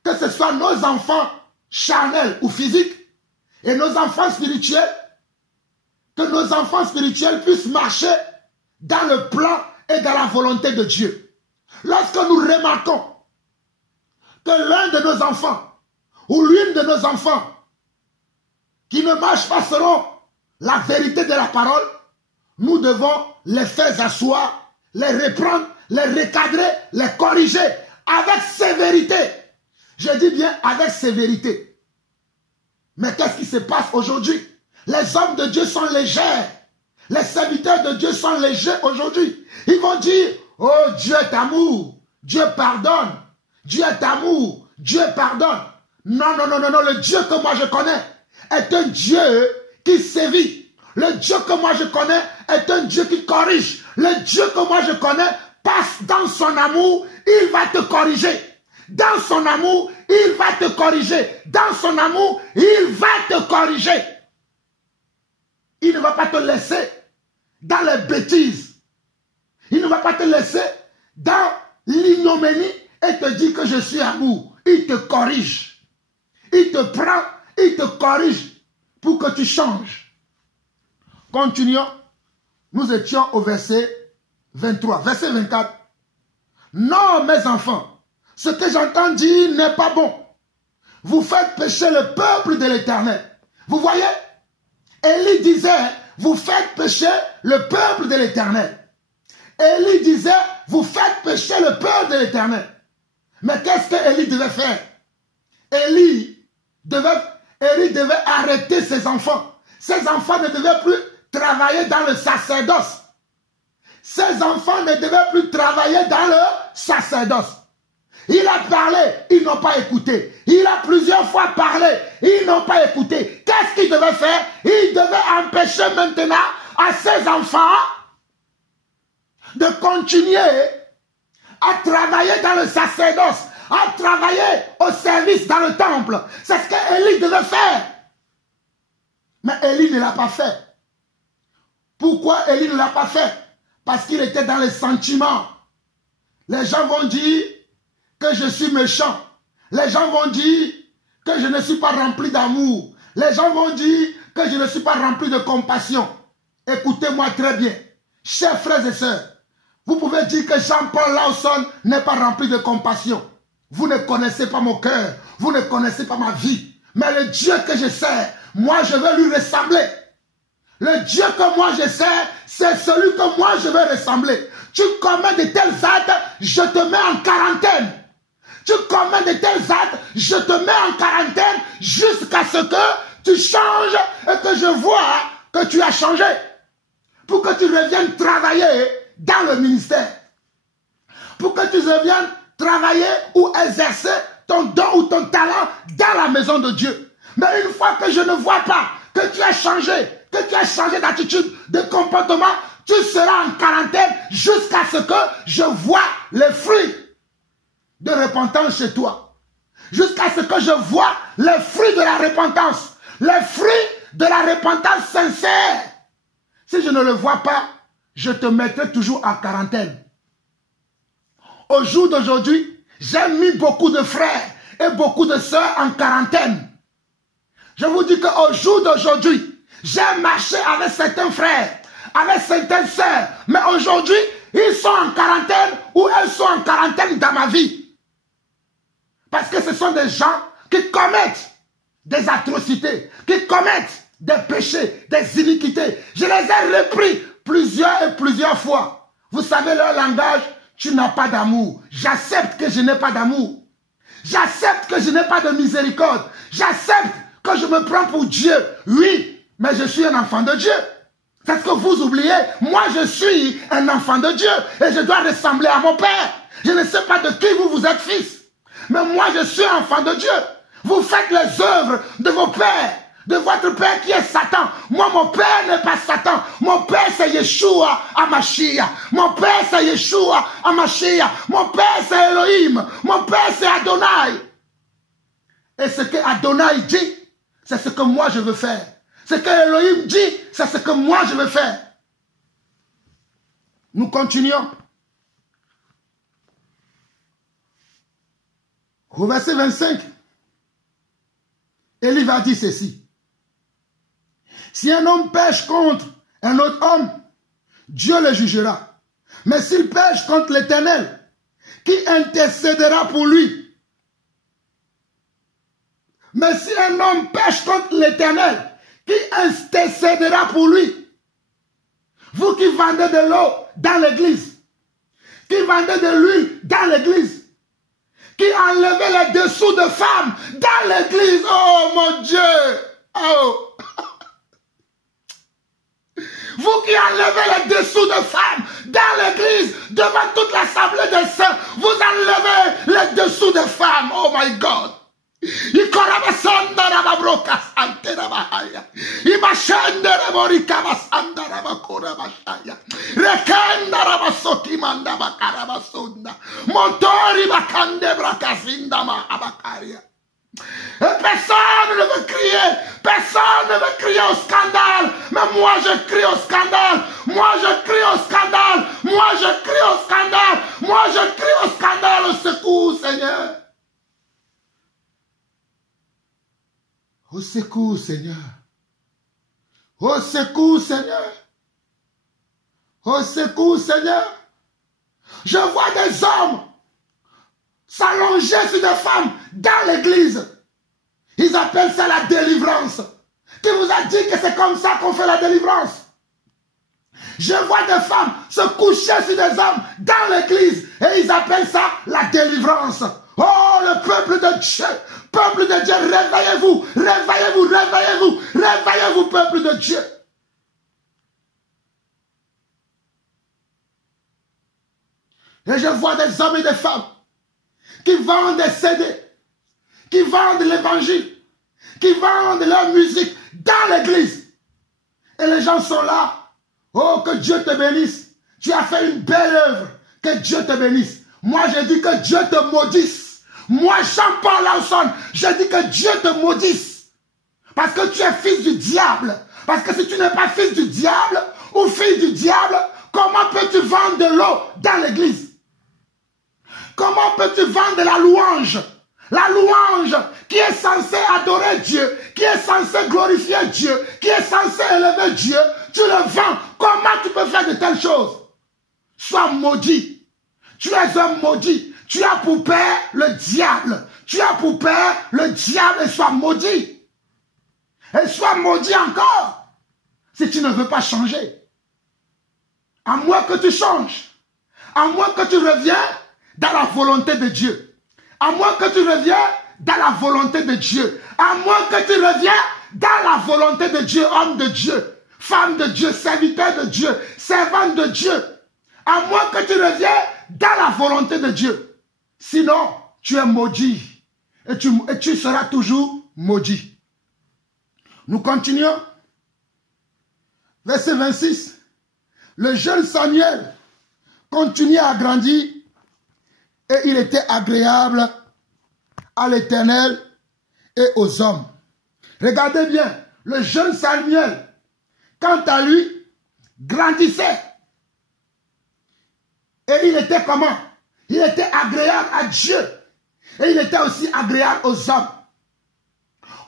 que ce soit nos enfants charnels ou physiques et nos enfants spirituels, que nos enfants spirituels puissent marcher dans le plan et dans la volonté de Dieu. Lorsque nous remarquons que l'un de nos enfants ou l'une de nos enfants qui ne marche pas selon la vérité de la parole, nous devons les faire asseoir, les reprendre, les recadrer, les corriger avec sévérité. Je dis bien avec sévérité. Mais qu'est-ce qui se passe aujourd'hui? Les hommes de Dieu sont légers. Les serviteurs de Dieu sont légers aujourd'hui. Ils vont dire, oh, Dieu est amour, Dieu pardonne, Dieu est amour, Dieu pardonne. Non, non, non, non, non, le Dieu que moi je connais est un Dieu qui sévit. Le Dieu que moi je connais est un Dieu qui corrige. Le Dieu que moi je connais passe dans son amour, il va te corriger. Dans son amour, il va te corriger. Dans son amour, il va te corriger. Il ne va pas te laisser dans les bêtises. Il ne va pas te laisser dans l'ignominie et te dire que je suis amour. Il te corrige. Il te prend, il te corrige pour que tu changes. Continuons. Nous étions au verset 23. Verset 24. Non, mes enfants, ce que j'entends dire n'est pas bon. Vous faites pécher le peuple de l'Éternel. Vous voyez? Élie disait, vous faites pécher le peuple de l'Éternel. Élie disait, vous faites pécher le peuple de l'Éternel. Mais qu'est-ce que Élie devait faire? Élie devait arrêter ses enfants. Ses enfants ne devaient plus travailler dans le sacerdoce. Ses enfants ne devaient plus travailler dans le sacerdoce. Il a parlé, ils n'ont pas écouté. Il a plusieurs fois parlé, ils n'ont pas écouté. Qu'est-ce qu'il devait faire? Il devait empêcher maintenant à ses enfants de continuer à travailler dans le sacerdoce, à travailler au service dans le temple. C'est ce qu'Élie devait faire. Mais Élie ne l'a pas fait. Pourquoi Élie ne l'a pas fait? Parce qu'il était dans les sentiments. Les gens vont dire que je suis méchant. Les gens vont dire que je ne suis pas rempli d'amour. Les gens vont dire que je ne suis pas rempli de compassion. Écoutez-moi très bien. Chers frères et sœurs, vous pouvez dire que Jean-Paul Lawson n'est pas rempli de compassion. Vous ne connaissez pas mon cœur. Vous ne connaissez pas ma vie. Mais le Dieu que je sers, moi je veux lui ressembler. Le Dieu que moi je sers, c'est celui que moi je veux ressembler. Tu commets de tels actes, je te mets en quarantaine. Tu commets de tels actes, je te mets en quarantaine jusqu'à ce que tu changes et que je vois que tu as changé. Pour que tu reviennes travailler dans le ministère. Pour que tu reviennes travailler ou exercer ton don ou ton talent dans la maison de Dieu. Mais une fois que je ne vois pas que tu as changé d'attitude, de comportement, tu seras en quarantaine jusqu'à ce que je vois les fruits de repentance chez toi. Jusqu'à ce que je vois les fruits de la repentance. Les fruits de la repentance sincère. Si je ne le vois pas, je te mettrai toujours en quarantaine. Au jour d'aujourd'hui, j'ai mis beaucoup de frères et beaucoup de sœurs en quarantaine. Je vous dis qu'au jour d'aujourd'hui, j'ai marché avec certains frères, avec certaines sœurs, mais aujourd'hui, ils sont en quarantaine ou elles sont en quarantaine dans ma vie. Parce que ce sont des gens qui commettent des atrocités, qui commettent des péchés, des iniquités. Je les ai repris plusieurs fois. Vous savez leur langage, tu n'as pas d'amour. J'accepte que je n'ai pas d'amour. J'accepte que je n'ai pas de miséricorde. J'accepte que je me prends pour Dieu. Oui, mais je suis un enfant de Dieu. C'est ce que vous oubliez. Moi, je suis un enfant de Dieu et je dois ressembler à mon Père. Je ne sais pas de qui vous êtes fils. Mais moi, je suis enfant de Dieu. Vous faites les œuvres de vos pères, de votre père qui est Satan. Moi, mon père n'est pas Satan. Mon père, c'est Yeshua Hamashiach. Mon père, c'est Yeshua Hamashiach. Mon père, c'est Elohim. Mon père, c'est Adonai. Et ce que Adonai dit, c'est ce que moi, je veux faire. Ce que Elohim dit, c'est ce que moi, je veux faire. Nous continuons. Au verset 25, Élie va dire ceci. Si un homme pêche contre un autre homme, Dieu le jugera. Mais s'il pêche contre l'Éternel, qui intercédera pour lui? Mais si un homme pêche contre l'Éternel, qui intercédera pour lui? Vous qui vendez de l'eau dans l'église, qui vendez de l'huile dans l'église, qui enlevez les dessous de femmes dans l'église, oh mon Dieu, oh. Vous qui enlevez les dessous de femmes dans l'église, devant toute l'assemblée des saints, vous enlevez les dessous de femmes, oh my God. Et personne ne veut crier, personne ne veut crier au scandale, mais moi je crie au scandale, moi je crie au scandale, moi je crie au scandale, moi je crie au scandale, au secours Seigneur. Au secours, Seigneur. Au secours, Seigneur. Au secours, Seigneur. Je vois des hommes s'allonger sur des femmes dans l'église. Ils appellent ça la délivrance. Qui vous a dit que c'est comme ça qu'on fait la délivrance? Je vois des femmes se coucher sur des hommes dans l'église et ils appellent ça la délivrance. Oh, le peuple de Dieu, réveillez-vous, réveillez-vous, réveillez-vous, réveillez-vous, peuple de Dieu. Et je vois des hommes et des femmes qui vendent des CD, qui vendent l'évangile, qui vendent leur musique dans l'église. Et les gens sont là. Oh, que Dieu te bénisse. Tu as fait une belle œuvre. Que Dieu te bénisse. Moi, je dis que Dieu te maudisse. Moi, Jean-Paul Lawson, je dis que Dieu te maudisse. Parce que tu es fils du diable. Parce que si tu n'es pas fils du diable ou fille du diable, comment peux-tu vendre de l'eau dans l'église? Comment peux-tu vendre de la louange? La louange qui est censée adorer Dieu, qui est censée glorifier Dieu, qui est censée élever Dieu, tu le vends. Comment tu peux faire de telles choses? Sois maudit. Tu es un maudit. Tu as pour père le diable. Tu as pour père le diable et sois maudit. Et sois maudit encore. Si tu ne veux pas changer. À moins que tu changes. À moins que tu reviens dans la volonté de Dieu. À moins que tu reviens dans la volonté de Dieu. À moins que tu reviens dans la volonté de Dieu, homme de Dieu, femme de Dieu, serviteur de Dieu, servante de Dieu. À moins que tu reviens dans la volonté de Dieu. Sinon, tu es maudit. Et tu seras toujours maudit. Nous continuons. Verset 26. Le jeune Samuel continuait à grandir et il était agréable à l'Éternel et aux hommes. Regardez bien, le jeune Samuel, quant à lui, grandissait. Et il était comment? Il était agréable à Dieu. Et il était aussi agréable aux hommes.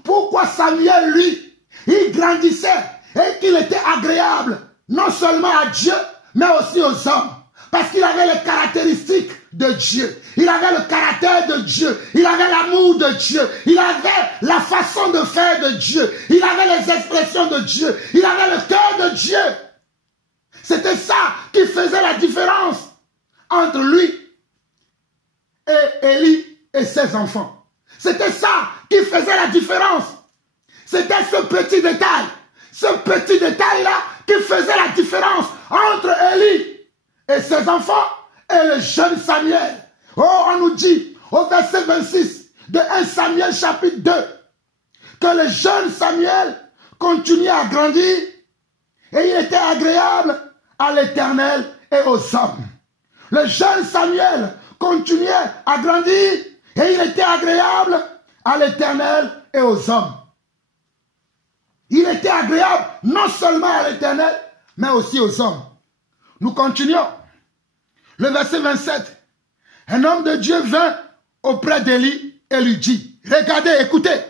Pourquoi Samuel, lui, il grandissait et qu'il était agréable, non seulement à Dieu, mais aussi aux hommes? Parce qu'il avait les caractéristiques de Dieu. Il avait le caractère de Dieu. Il avait l'amour de Dieu. Il avait la façon de faire de Dieu. Il avait les expressions de Dieu. Il avait le cœur de Dieu. C'était ça qui faisait la différence entre lui et Élie et ses enfants. C'était ça qui faisait la différence. C'était ce petit détail. Ce petit détail-là qui faisait la différence entre Élie et ses enfants et le jeune Samuel. Oh, on nous dit au verset 26 de 1 Samuel chapitre 2 que le jeune Samuel continuait à grandir et il était agréable à l'Éternel et aux hommes. Le jeune Samuel continuait à grandir et il était agréable à l'Éternel et aux hommes. Il était agréable non seulement à l'Éternel, mais aussi aux hommes. Nous continuons. Le verset 27. Un homme de Dieu vint auprès d'Élie et lui dit, regardez, écoutez.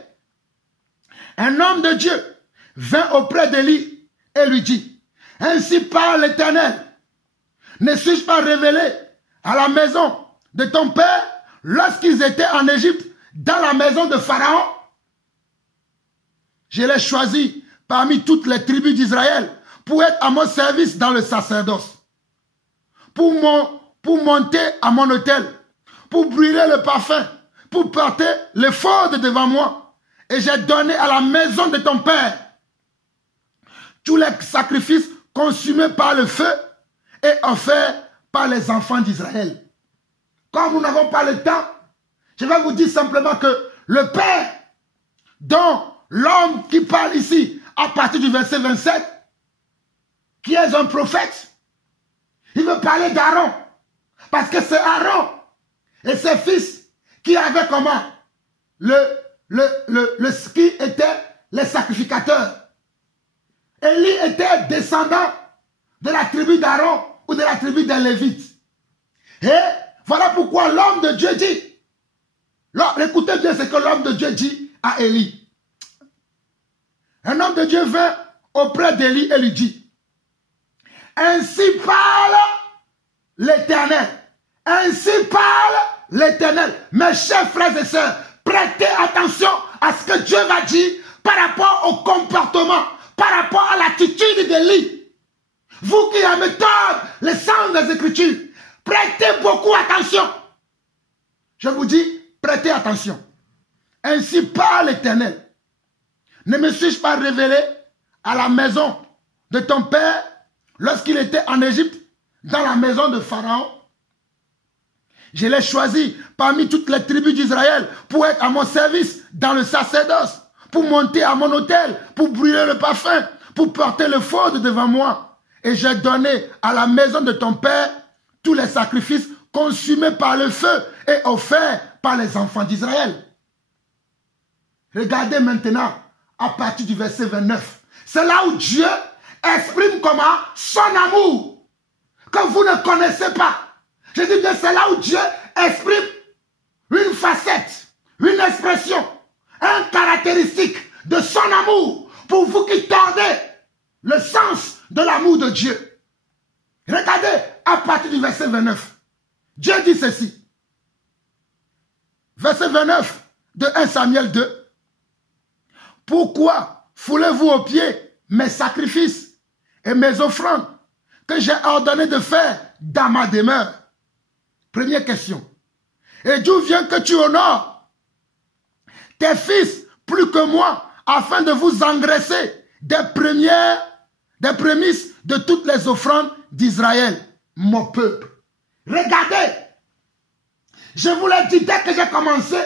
Un homme de Dieu vint auprès d'Élie et lui dit, ainsi parle l'Éternel, ne suis-je pas révélé à la maison de ton père lorsqu'ils étaient en Égypte, dans la maison de Pharaon? Je l'ai choisi parmi toutes les tribus d'Israël pour être à mon service dans le sacerdoce, pour monter à mon autel, pour brûler le parfum, pour porter l'éphod devant moi. Et j'ai donné à la maison de ton père tous les sacrifices consumés par le feu et offerts par les enfants d'Israël. Comme nous n'avons pas le temps, je vais vous dire simplement que le Père, dont l'homme qui parle ici, à partir du verset 27, qui est un prophète, il veut parler d'Aaron. Parce que c'est Aaron et ses fils qui avaient comment? Qui étaient les sacrificateurs. Élie était descendant de la tribu d'Aaron ou de la tribu des Lévites. Et voilà pourquoi l'homme de Dieu dit, écoutez bien ce que l'homme de Dieu dit à Élie. Un homme de Dieu vint auprès d'Élie et lui dit, ainsi parle l'Éternel. Ainsi parle l'Éternel. Mes chers frères et sœurs, prêtez attention à ce que Dieu va dire par rapport au comportement, par rapport à l'attitude d'Élie. Vous qui aimez tordre les sens des Écritures, prêtez beaucoup attention. Je vous dis, prêtez attention. Ainsi parle l'Éternel. Ne me suis-je pas révélé à la maison de ton père lorsqu'il était en Égypte, dans la maison de Pharaon? Je l'ai choisi parmi toutes les tribus d'Israël pour être à mon service dans le sacerdoce, pour monter à mon autel, pour brûler le parfum, pour porter le l'éphod devant moi. Et j'ai donné à la maison de ton père tous les sacrifices consumés par le feu et offerts par les enfants d'Israël. Regardez maintenant à partir du verset 29. C'est là où Dieu exprime comment son amour que vous ne connaissez pas. Je dis bien, c'est là où Dieu exprime une facette, une expression, une caractéristique de son amour pour vous qui tordez le sens de l'amour de Dieu. Regardez à partir du verset 29. Dieu dit ceci. Verset 29 de 1 Samuel 2. Pourquoi foulez-vous aux pieds mes sacrifices et mes offrandes que j'ai ordonné de faire dans ma demeure? Première question. Et d'où vient que tu honores tes fils plus que moi afin de vous engraisser des prémices de toutes les offrandes d'Israël, mon peuple? Regardez, je vous l'ai dit dès que j'ai commencé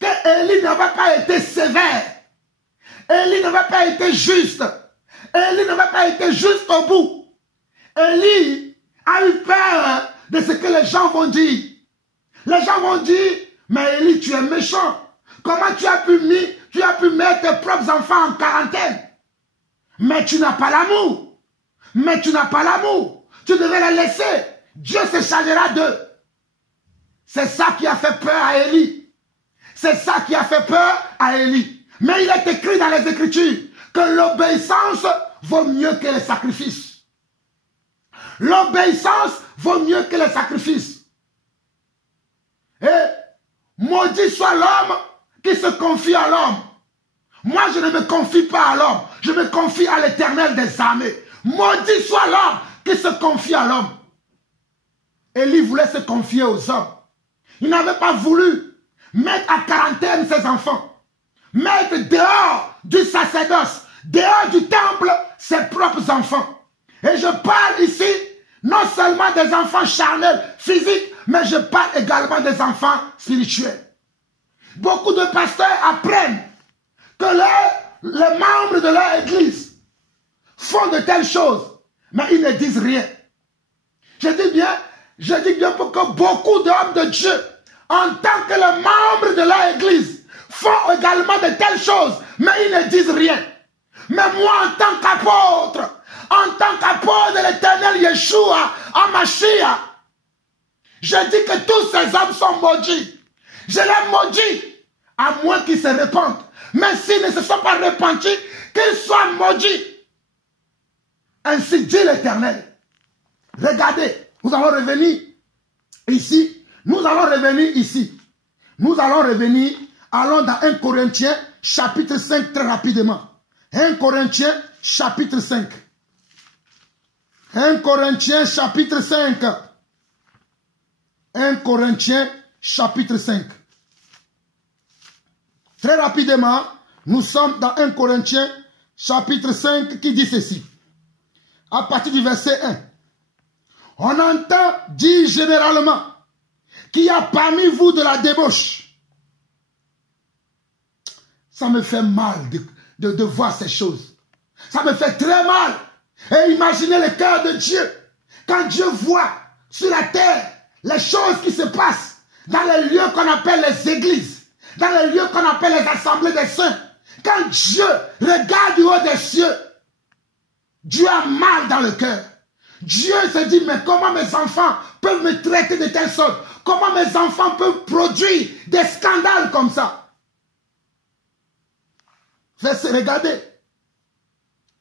que Élie n'avait pas été sévère. Élie n'avait pas été juste. Élie n'avait pas été juste au bout. Élie a eu peur de ce que les gens vont dire. Les gens vont dire, mais Élie, tu es méchant. Comment tu as pu mettre tes propres enfants en quarantaine? Mais tu n'as pas l'amour. Mais tu n'as pas l'amour. Tu devais les laisser. Dieu se chargera d'eux. C'est ça qui a fait peur à Élie. C'est ça qui a fait peur à Élie. Mais il est écrit dans les Écritures que l'obéissance vaut mieux que les sacrifices. L'obéissance vaut mieux que les sacrifices. Et maudit soit l'homme qui se confie à l'homme. Moi, je ne me confie pas à l'homme. Je me confie à l'Éternel des armées. Maudit soit l'homme qui se confie à l'homme. Élie voulait se confier aux hommes. Il n'avait pas voulu mettre à quarantaine ses enfants. Mettre dehors du sacerdoce, dehors du temple, ses propres enfants. Et je parle ici non seulement des enfants charnels, physiques, mais je parle également des enfants spirituels. Beaucoup de pasteurs apprennent que les membres de leur église font de telles choses, mais ils ne disent rien. Je dis bien pour que beaucoup d'hommes de Dieu, en tant que les membres de leur église, font également de telles choses, mais ils ne disent rien. Mais moi, en tant qu'apôtre de l'Éternel Yeshua, en Mashiach, je dis que tous ces hommes sont maudits. Je les maudis, à moins qu'ils se répandent. Mais s'ils ne se sont pas repentis, qu'ils soient maudits. Ainsi dit l'Éternel. Regardez, nous allons revenir ici. Nous allons revenir, allons dans 1 Corinthiens, chapitre 5, très rapidement. 1 Corinthiens, chapitre 5. 1 Corinthiens, chapitre 5. 1 Corinthiens, chapitre 5. Très rapidement, nous sommes dans 1 Corinthiens, chapitre 5, qui dit ceci. À partir du verset 1. On entend dire généralement qu'il y a parmi vous de la débauche. Ça me fait mal de voir ces choses. Ça me fait très mal. Et imaginez le cœur de Dieu. Quand Dieu voit sur la terre les choses qui se passent dans les lieux qu'on appelle les églises, dans les lieux qu'on appelle les assemblées des saints. Quand Dieu regarde du haut des cieux, Dieu a mal dans le cœur. Dieu se dit, mais comment mes enfants peuvent me traiter de telle sorte? Comment mes enfants peuvent produire des scandales comme ça? Regardez.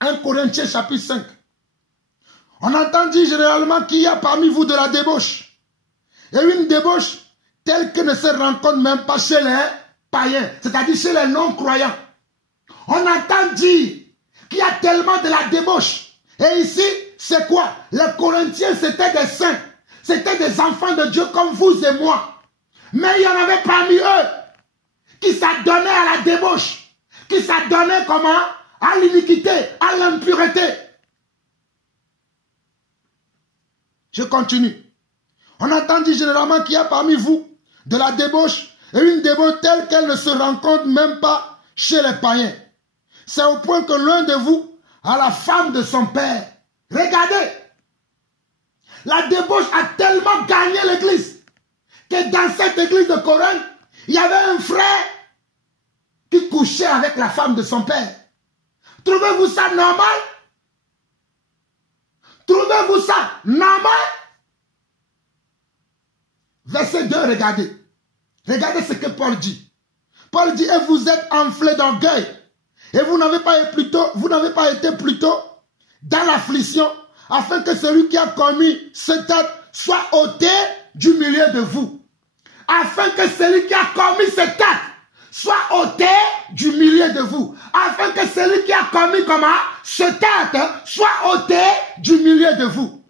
1 Corinthiens chapitre 5. On entend dire généralement qu'il y a parmi vous de la débauche. Et une débauche telle que ne se rencontre même pas chez les païens, c'est-à-dire chez les non-croyants. On entend dire qu'il y a tellement de la débauche. Et ici, c'est quoi? Les Corinthiens, c'était des saints. C'était des enfants de Dieu comme vous et moi. Mais il y en avait parmi eux qui s'adonnaient à la débauche. Qui s'adonnaient comment? À l'iniquité, à l'impureté. Je continue. On entend dire généralement qu'il y a parmi vous de la débauche, et une débauche telle qu'elle ne se rencontre même pas chez les païens. C'est au point que l'un de vous a la femme de son père. Regardez, la débauche a tellement gagné l'église que dans cette église de Corinthe, il y avait un frère qui couchait avec la femme de son père. Trouvez-vous ça normal? Trouvez-vous ça normal? Verset 2, regardez. Regardez ce que Paul dit. Paul dit, et vous êtes enflés d'orgueil. Et vous n'avez pas été plutôt dans l'affliction, afin que celui qui a commis cet acte soit ôté du milieu de vous. Afin que celui qui a commis cet acte soit ôté du milieu de vous. Afin que celui qui a commis cet acte soit ôté du milieu de vous.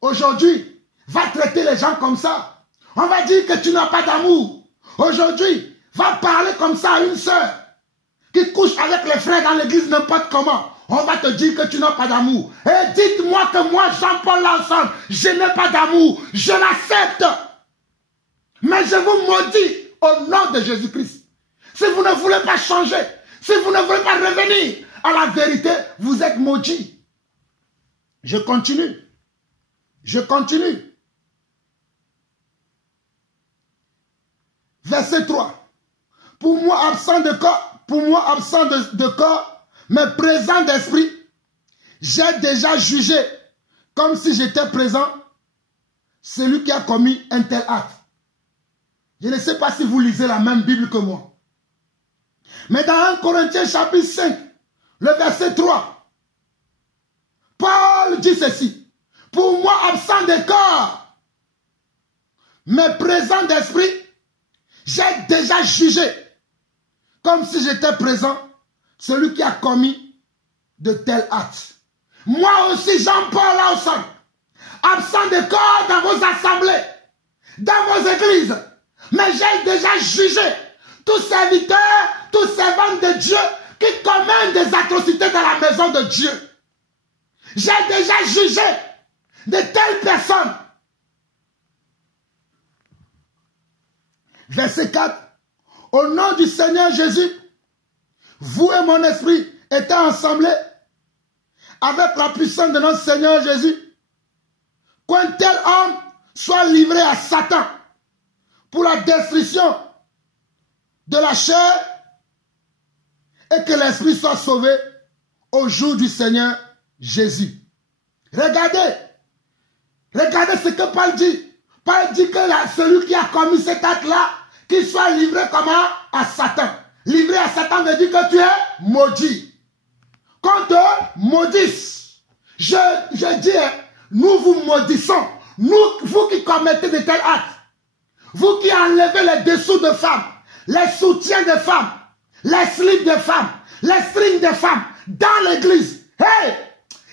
Aujourd'hui, va traiter les gens comme ça. On va dire que tu n'as pas d'amour. Aujourd'hui, va parler comme ça à une sœur qui couche avec les frères dans l'église n'importe comment. On va te dire que tu n'as pas d'amour. Et dites-moi que moi, Jean-Paul Lanson, je n'ai pas d'amour. Je l'accepte. Mais je vous maudis au nom de Jésus-Christ. Si vous ne voulez pas changer, si vous ne voulez pas revenir à la vérité, vous êtes maudits. Je continue. Je continue. Verset 3. Pour moi, absent de corps, mais présent d'esprit, j'ai déjà jugé, comme si j'étais présent, celui qui a commis un tel acte. Je ne sais pas si vous lisez la même Bible que moi. Mais dans 1 Corinthiens chapitre 5, le verset 3, Paul dit ceci. Pour moi, absent de corps, mais présent d'esprit, j'ai déjà jugé, comme si j'étais présent, celui qui a commis de tels actes. Moi aussi, Jean-Paul Lawson, absent de corps dans vos assemblées, dans vos églises, mais j'ai déjà jugé tous serviteurs, tous servants de Dieu qui commettent des atrocités dans la maison de Dieu. J'ai déjà jugé de telles personnes. Verset 4. Au nom du Seigneur Jésus, vous et mon esprit étant ensemblés avec la puissance de notre Seigneur Jésus, qu'un tel homme soit livré à Satan pour la destruction de la chair et que l'esprit soit sauvé au jour du Seigneur Jésus. Regardez, regardez ce que Paul dit. Paul dit que celui qui a commis cet acte-là, qu'il soit livré comment? À Satan. Livré à Satan veut dire que tu es maudit. Qu'on te maudisse. Je dis, nous vous maudissons. Vous qui commettez de tels actes. Vous qui enlevez les dessous de femmes, les soutiens de femmes, les slips de femmes, les strings de femmes dans l'église. Hey!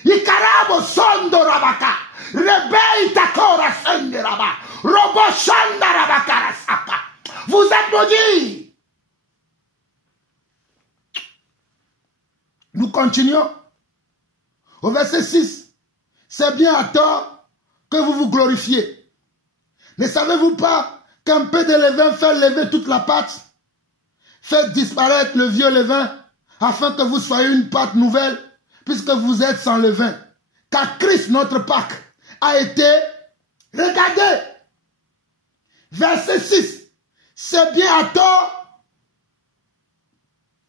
Ikarabo sondo rabaka. Rebe itakora sende raba. Robo shanda rabaka rasaka. Vous êtes maudits. Nous continuons. Au verset 6. C'est bien à tort que vous vous glorifiez. Ne savez-vous pas qu'un peu de levain fait lever toute la pâte? Faites disparaître le vieux levain afin que vous soyez une pâte nouvelle puisque vous êtes sans levain. Car Christ, notre Pâque, a été... Regardez. Verset 6. C'est bien à tort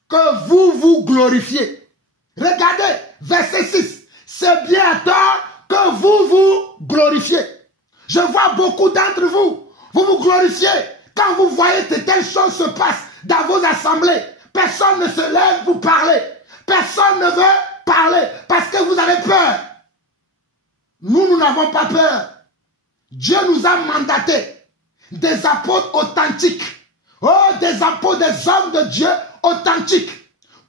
que vous vous glorifiez. Regardez. Verset 6. C'est bien à tort que vous vous glorifiez. Je vois beaucoup d'entre vous. Vous vous glorifiez quand vous voyez que telle chose se passe dans vos assemblées. Personne ne se lève pour parler. Personne ne veut parler parce que vous avez peur. Nous n'avons pas peur. Dieu nous a mandatés des apôtres authentiques. Oh, des apôtres, des hommes de Dieu authentiques.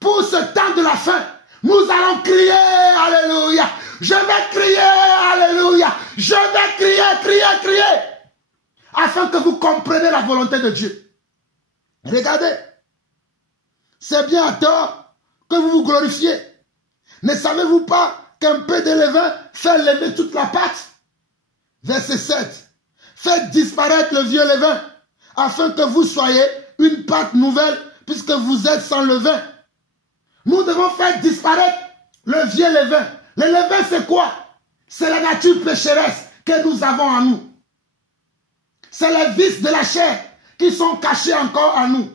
Pour ce temps de la fin, nous allons crier, alléluia. Je vais crier, alléluia. Je vais crier, crier, crier. Afin que vous compreniez la volonté de Dieu. Regardez. C'est bien à tort que vous vous glorifiez. Ne savez-vous pas qu'un peu de levain fait lever toute la pâte? Verset 7. Faites disparaître le vieux levain, afin que vous soyez une pâte nouvelle, puisque vous êtes sans levain. Nous devons faire disparaître le vieux levain. Le levain, c'est quoi? C'est la nature pécheresse que nous avons en nous. C'est les vices de la chair qui sont cachés encore en nous.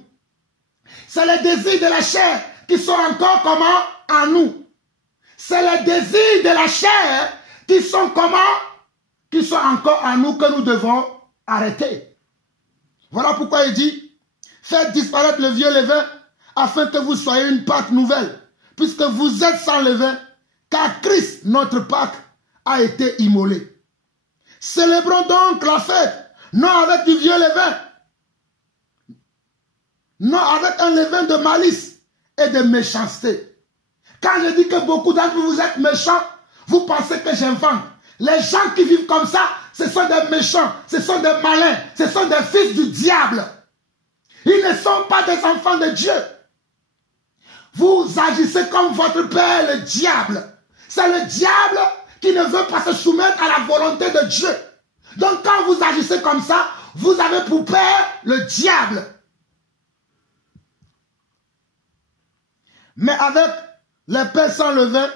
C'est les désirs de la chair qui sont encore comment? En nous. C'est les désirs de la chair qui sont comment? Qui sont encore en nous que nous devons arrêter. Voilà pourquoi il dit, faites disparaître le vieux levain afin que vous soyez une pâte nouvelle, puisque vous êtes sans levain, car Christ, notre Pâque, a été immolé. Célébrons donc la fête, non avec du vieux levain, non avec un levain de malice et de méchanceté. Quand je dis que beaucoup d'entre vous êtes méchants, vous pensez que j'invente. Les gens qui vivent comme ça, ce sont des méchants, ce sont des malins, ce sont des fils du diable. Ils ne sont pas des enfants de Dieu. Vous agissez comme votre père, le diable. C'est le diable qui ne veut pas se soumettre à la volonté de Dieu. Donc quand vous agissez comme ça, vous avez pour père le diable. Mais avec les pains sans levain,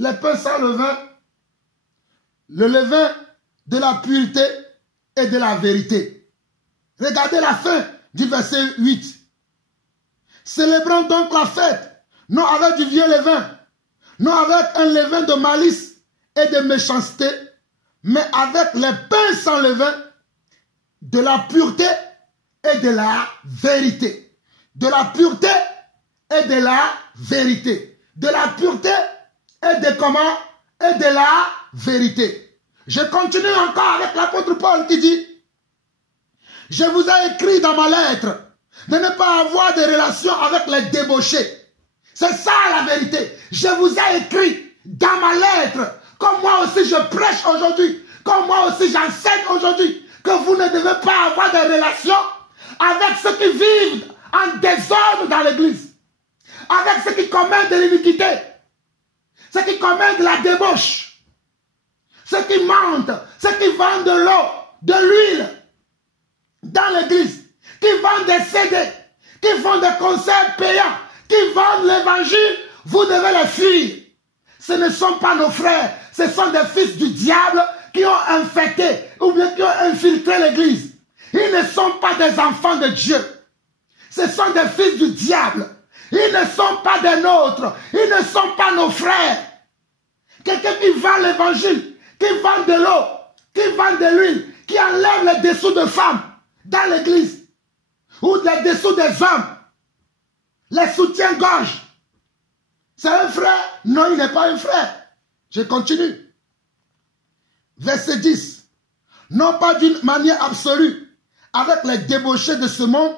les pains sans levain, le levain de la pureté et de la vérité. Regardez la fin du verset 8. Célébrons donc la fête, non avec du vieux levain, non avec un levain de malice et de méchanceté, mais avec les pains sans levain, de la pureté et de la vérité. De la pureté et de la vérité. De la pureté et de comment? Et de la vérité. Je continue encore avec l'apôtre Paul qui dit, je vous ai écrit dans ma lettre de ne pas avoir de relation avec les débauchés. C'est ça la vérité. Je vous ai écrit dans ma lettre, comme moi aussi je prêche aujourd'hui, comme moi aussi j'enseigne aujourd'hui, que vous ne devez pas avoir de relation avec ceux qui vivent en désordre dans l'église, avec ceux qui commettent de l'iniquité, ceux qui commettent de la débauche, ceux qui mentent, ceux qui vendent de l'eau, de l'huile dans l'église, qui vendent des CD, qui font des concerts payants, qui vendent l'évangile, vous devez les fuir. Ce ne sont pas nos frères, ce sont des fils du diable qui ont infecté ou bien qui ont infiltré l'église. Ils ne sont pas des enfants de Dieu. Ce sont des fils du diable. Ils ne sont pas des nôtres. Ils ne sont pas nos frères. Quelqu'un qui vend l'évangile, qui vend de l'eau, qui vend de l'huile, qui enlève les dessous de femmes dans l'église, ou les dessous des hommes, les soutiens-gorge. C'est un frère? Non, il n'est pas un frère. Je continue. Verset 10. Non pas d'une manière absolue, avec les débauchés de ce monde,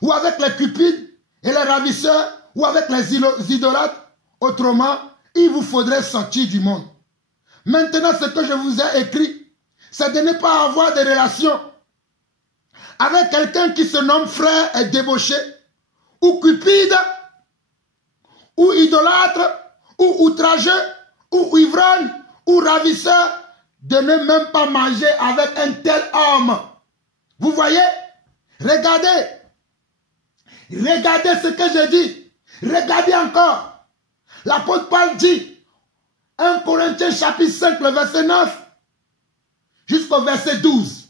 ou avec les cupides et les ravisseurs, ou avec les idolâtres. Autrement, il vous faudrait sortir du monde. Maintenant, ce que je vous ai écrit, c'est de ne pas avoir de relation avec quelqu'un qui se nomme frère et débauché, ou cupide, ou idolâtre, ou outrageux, ou ivrogne, ou ravisseur, de ne même pas manger avec un tel homme. Vous voyez? Regardez. Regardez ce que je dis. Regardez encore. L'apôtre Paul dit, 1 Corinthiens chapitre 5, le verset 9, jusqu'au verset 12.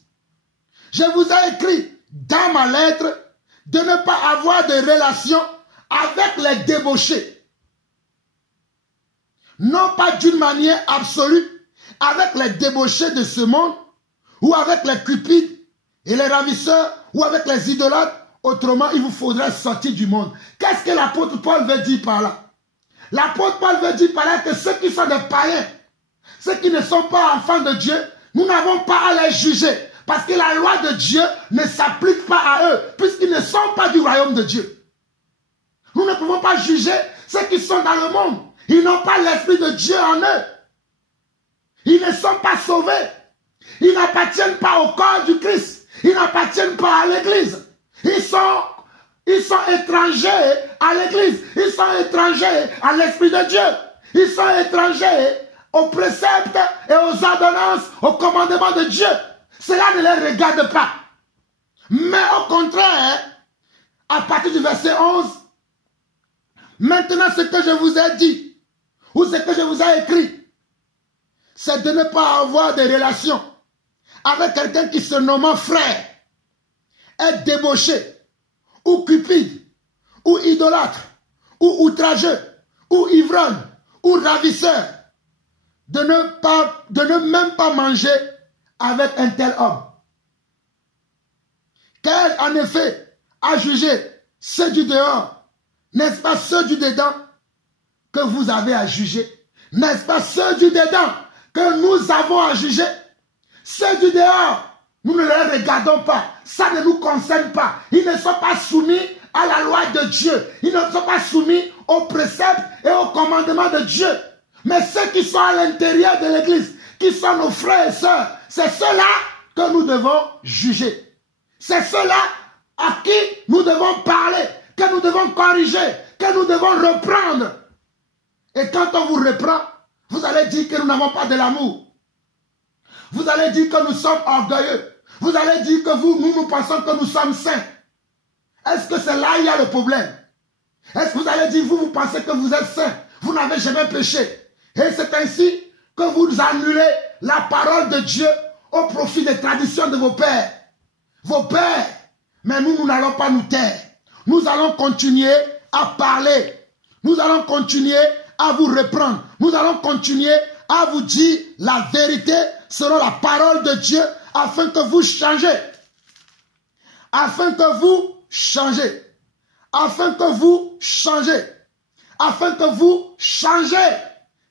Je vous ai écrit dans ma lettre de ne pas avoir de relation avec les débauchés. Non pas d'une manière absolue avec les débauchés de ce monde, ou avec les cupides et les ravisseurs, ou avec les idolâtres. Autrement, il vous faudrait sortir du monde. Qu'est-ce que l'apôtre Paul veut dire par là? L'apôtre Paul veut dire par là que ceux qui sont des païens, ceux qui ne sont pas enfants de Dieu, nous n'avons pas à les juger. Parce que la loi de Dieu ne s'applique pas à eux, puisqu'ils ne sont pas du royaume de Dieu. Nous ne pouvons pas juger ceux qui sont dans le monde. Ils n'ont pas l'esprit de Dieu en eux. Ils ne sont pas sauvés. Ils n'appartiennent pas au corps du Christ. Ils n'appartiennent pas à l'église. Ils sont étrangers à l'église. Ils sont étrangers à l'esprit de Dieu. Ils sont étrangers aux préceptes et aux ordonnances, aux commandements de Dieu. Cela ne les regarde pas. Mais au contraire, à partir du verset 11, maintenant ce que je vous ai dit, ou ce que je vous ai écrit, c'est de ne pas avoir de relation avec quelqu'un qui se nomme frère, est débauché, ou cupide, ou idolâtre, ou outrageux, ou ivrogne, ou ravisseur, de ne même pas manger avec un tel homme. Car en effet, à juger ceux du dehors, n'est-ce pas ceux du dedans que vous avez à juger? N'est-ce pas ceux du dedans que nous avons à juger? Ceux du dehors, nous ne les regardons pas. Ça ne nous concerne pas. Ils ne sont pas soumis à la loi de Dieu. Ils ne sont pas soumis aux préceptes et aux commandements de Dieu. Mais ceux qui sont à l'intérieur de l'église, qui sont nos frères et sœurs, c'est ceux-là que nous devons juger. C'est ceux-là à qui nous devons parler, que nous devons corriger, que nous devons reprendre. Et quand on vous reprend, vous allez dire que nous n'avons pas de l'amour. Vous allez dire que nous sommes orgueilleux. Vous allez dire que nous pensons que nous sommes saints. Est-ce que c'est là qu'il y a le problème? Est-ce que vous allez dire, vous pensez que vous êtes saints? Vous n'avez jamais péché. Et c'est ainsi que vous annulez la parole de Dieu au profit des traditions de vos pères. Vos pères. Mais nous n'allons pas nous taire. Nous allons continuer à parler. Nous allons continuer à vous reprendre. Nous allons continuer à vous dire la vérité selon la parole de Dieu afin que vous changez. Afin que vous changez. Afin que vous changez. Afin que vous changez.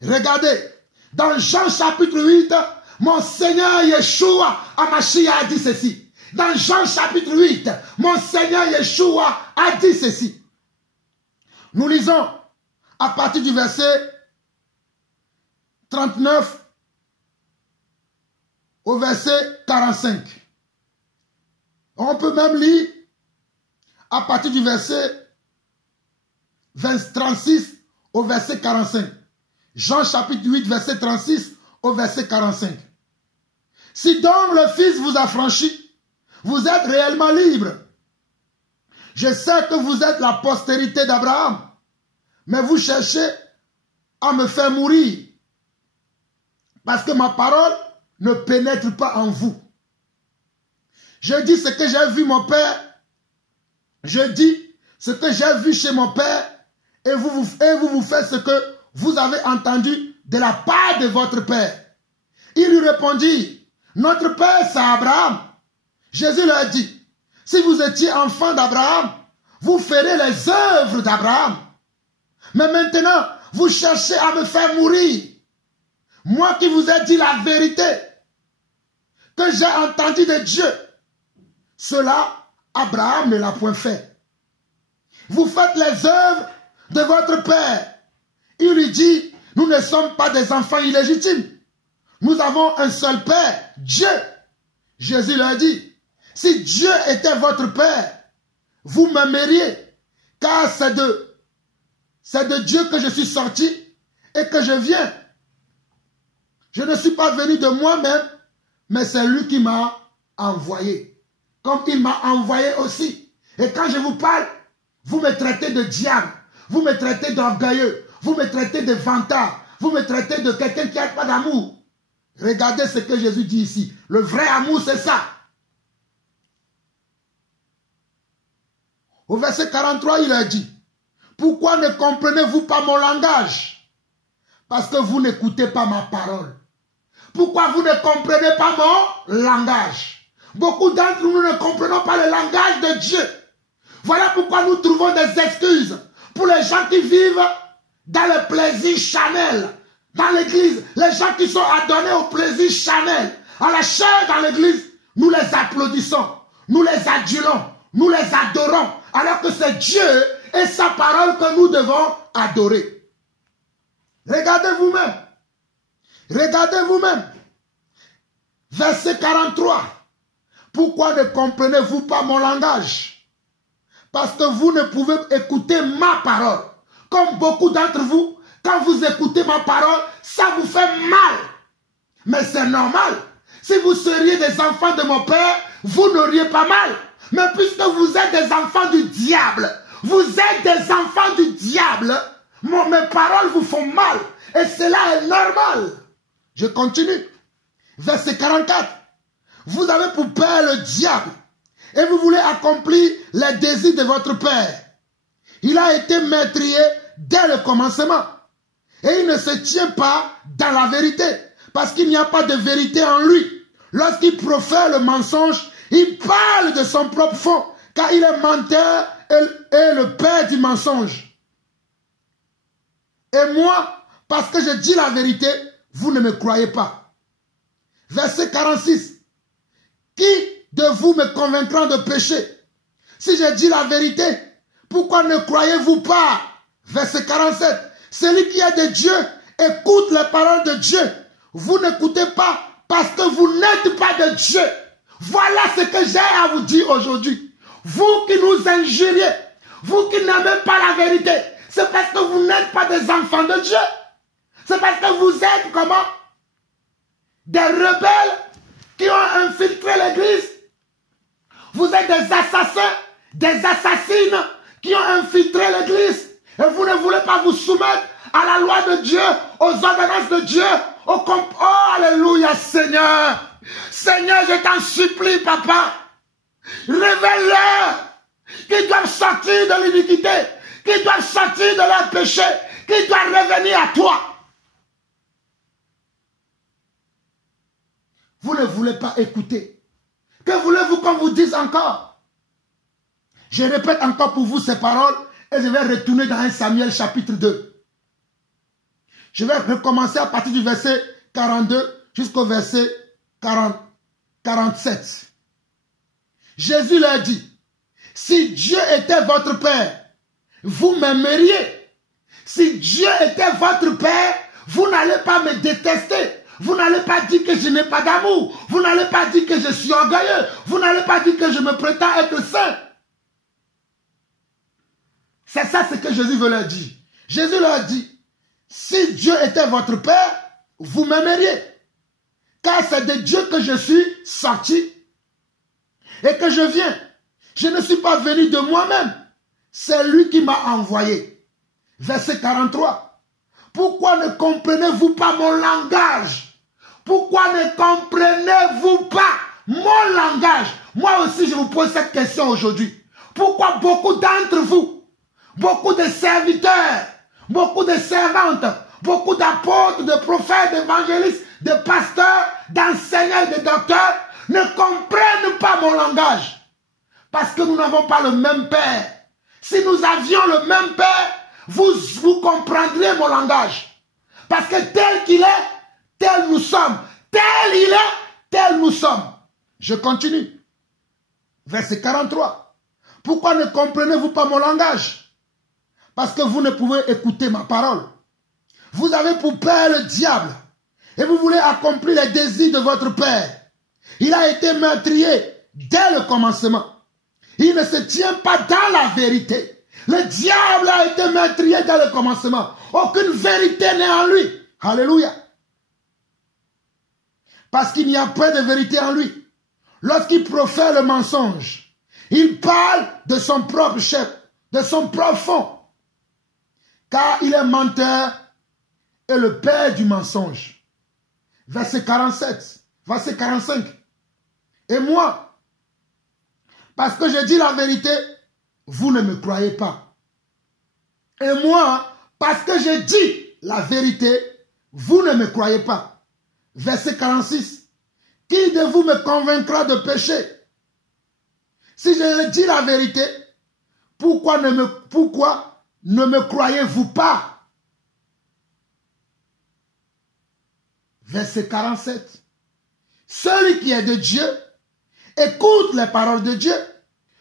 Regardez, dans Jean chapitre 8, mon Seigneur Yeshua Hamashiach a dit ceci. Dans Jean chapitre 8, mon Seigneur Yeshua a dit ceci. Nous lisons à partir du verset 39 au verset 45. On peut même lire à partir du verset 36 au verset 45. Jean chapitre 8, verset 36 au verset 45. Si donc le Fils vous a franchi, vous êtes réellement libre. Je sais que vous êtes la postérité d'Abraham, mais vous cherchez à me faire mourir, parce que ma parole ne pénètre pas en vous. Je dis ce que j'ai vu mon Père, je dis ce que j'ai vu chez mon Père, et vous faites ce que vous avez entendu de la part de votre Père. Il lui répondit, notre Père c'est Abraham. Jésus leur dit, si vous étiez enfant d'Abraham, vous ferez les œuvres d'Abraham. Mais maintenant, vous cherchez à me faire mourir. Moi qui vous ai dit la vérité, que j'ai entendu de Dieu, cela, Abraham ne l'a point fait. Vous faites les œuvres de votre Père. Il lui dit, nous ne sommes pas des enfants illégitimes. Nous avons un seul Père, Dieu. Jésus leur dit, si Dieu était votre Père, vous m'aimeriez, car c'est de Dieu que je suis sorti et que je viens. Je ne suis pas venu de moi-même, mais c'est lui qui m'a envoyé. Comme il m'a envoyé aussi. Et quand je vous parle, vous me traitez de diable, vous me traitez d'orgueilleux, vous me traitez de vantard, vous me traitez de quelqu'un qui n'a pas d'amour. Regardez ce que Jésus dit ici. Le vrai amour, c'est ça. Au verset 43, il a dit, pourquoi ne comprenez-vous pas mon langage? Parce que vous n'écoutez pas ma parole. Pourquoi vous ne comprenez pas mon langage? Beaucoup d'entre nous ne comprenons pas le langage de Dieu. Voilà pourquoi nous trouvons des excuses pour les gens qui vivent dans le plaisir charnel. Dans l'église, les gens qui sont adonnés au plaisir charnel, à la chair dans l'église, nous les applaudissons, nous les adulons, nous les adorons, alors que c'est Dieu et sa parole que nous devons adorer. Regardez vous-même. Regardez vous-même. Verset 43. Pourquoi ne comprenez-vous pas mon langage? Parce que vous ne pouvez écouter ma parole. Comme beaucoup d'entre vous, quand vous écoutez ma parole, ça vous fait mal. Mais c'est normal. Si vous seriez des enfants de mon Père, vous n'auriez pas mal. Mais puisque vous êtes des enfants du diable, vous êtes des enfants du diable, mes paroles vous font mal. Et cela est normal. Je continue. Verset 44. Vous avez pour père le diable et vous voulez accomplir les désirs de votre père. Il a été meurtrier dès le commencement. Et il ne se tient pas dans la vérité, parce qu'il n'y a pas de vérité en lui. Lorsqu'il profère le mensonge, il parle de son propre fond, car il est menteur et le père du mensonge. Et moi, parce que je dis la vérité, vous ne me croyez pas. Verset 46. Qui de vous me convaincra de péché? Si je dis la vérité, pourquoi ne croyez-vous pas? Verset 47. Celui qui est de Dieu, écoute les paroles de Dieu. Vous n'écoutez pas parce que vous n'êtes pas de Dieu. Voilà ce que j'ai à vous dire aujourd'hui. Vous qui nous injuriez, vous qui n'aimez pas la vérité, c'est parce que vous n'êtes pas des enfants de Dieu. C'est parce que vous êtes comment? Des rebelles qui ont infiltré l'église. Vous êtes des assassins, des assassines qui ont infiltré l'église. Et vous ne voulez pas vous soumettre à la loi de Dieu, aux ordonnances de Dieu. Oh, alléluia, Seigneur. Seigneur, je t'en supplie, papa. Révèle-leur qu'ils doivent sortir de l'iniquité, qu'ils doivent sortir de leur péché, qu'ils doivent revenir à toi. Vous ne voulez pas écouter. Que voulez-vous qu'on vous dise encore? Je répète encore pour vous ces paroles et je vais retourner dans 1 Samuel chapitre 2. Je vais recommencer à partir du verset 42 jusqu'au verset 47. Jésus leur dit, si Dieu était votre Père, vous m'aimeriez. Si Dieu était votre Père, vous n'allez pas me détester. Vous n'allez pas dire que je n'ai pas d'amour. Vous n'allez pas dire que je suis orgueilleux. Vous n'allez pas dire que je me prétends être saint. C'est ça ce que Jésus veut leur dire. Jésus leur dit, Si Dieu était votre Père, vous m'aimeriez. Car c'est de Dieu que je suis sorti et que je viens. Je ne suis pas venu de moi-même. C'est lui qui m'a envoyé. Verset 43. Pourquoi ne comprenez-vous pas mon langage? Pourquoi ne comprenez-vous pas mon langage? Moi aussi, je vous pose cette question aujourd'hui. Pourquoi beaucoup d'entre vous, beaucoup de serviteurs, beaucoup de servantes, beaucoup d'apôtres, de prophètes, d'évangélistes, de pasteurs, d'enseignants et de docteurs ne comprennent pas mon langage? Parce que nous n'avons pas le même Père. Si nous avions le même Père, vous comprendriez mon langage. Parce que tel qu'il est, tel nous sommes. Tel il est, tel nous sommes. Je continue. Verset 43. Pourquoi ne comprenez-vous pas mon langage? Parce que vous ne pouvez écouter ma parole. Vous avez pour père le diable. Et vous voulez accomplir les désirs de votre père. Il a été meurtrier dès le commencement. Il ne se tient pas dans la vérité. Le diable a été meurtrier dès le commencement. Aucune vérité n'est en lui. Alléluia. Parce qu'il n'y a pas de vérité en lui. Lorsqu'il profère le mensonge, il parle de son propre chef, de son propre fond. Car il est menteur et le père du mensonge. Verset 47, verset 45. Et moi, parce que je dis la vérité, vous ne me croyez pas. Et moi, parce que je dis la vérité, vous ne me croyez pas. Verset 46. Qui de vous me convaincra de péché? Si je dis la vérité, pourquoi ne me croyez-vous pas? Verset 47. Celui qui est de Dieu écoute les paroles de Dieu.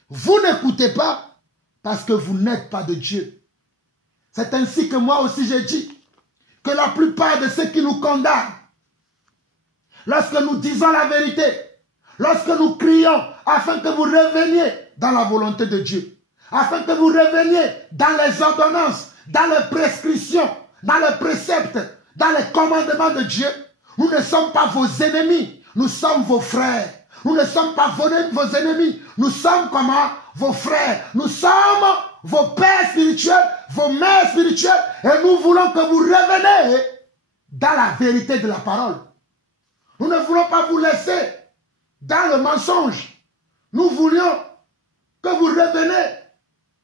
Vous n'écoutez pas parce que vous n'êtes pas de Dieu. C'est ainsi que moi aussi j'ai dit que la plupart de ceux qui nous condamnent, lorsque nous disons la vérité, lorsque nous crions afin que vous reveniez dans la volonté de Dieu, afin que vous reveniez dans les ordonnances, dans les prescriptions, dans les préceptes, dans les commandements de Dieu, nous ne sommes pas vos ennemis, nous sommes vos frères. Nous ne sommes pas vos ennemis, nous sommes comment? Vos frères. Nous sommes vos pères spirituels, vos mères spirituelles, et nous voulons que vous reveniez dans la vérité de la parole. Nous ne voulons pas vous laisser dans le mensonge. Nous voulions que vous reveniez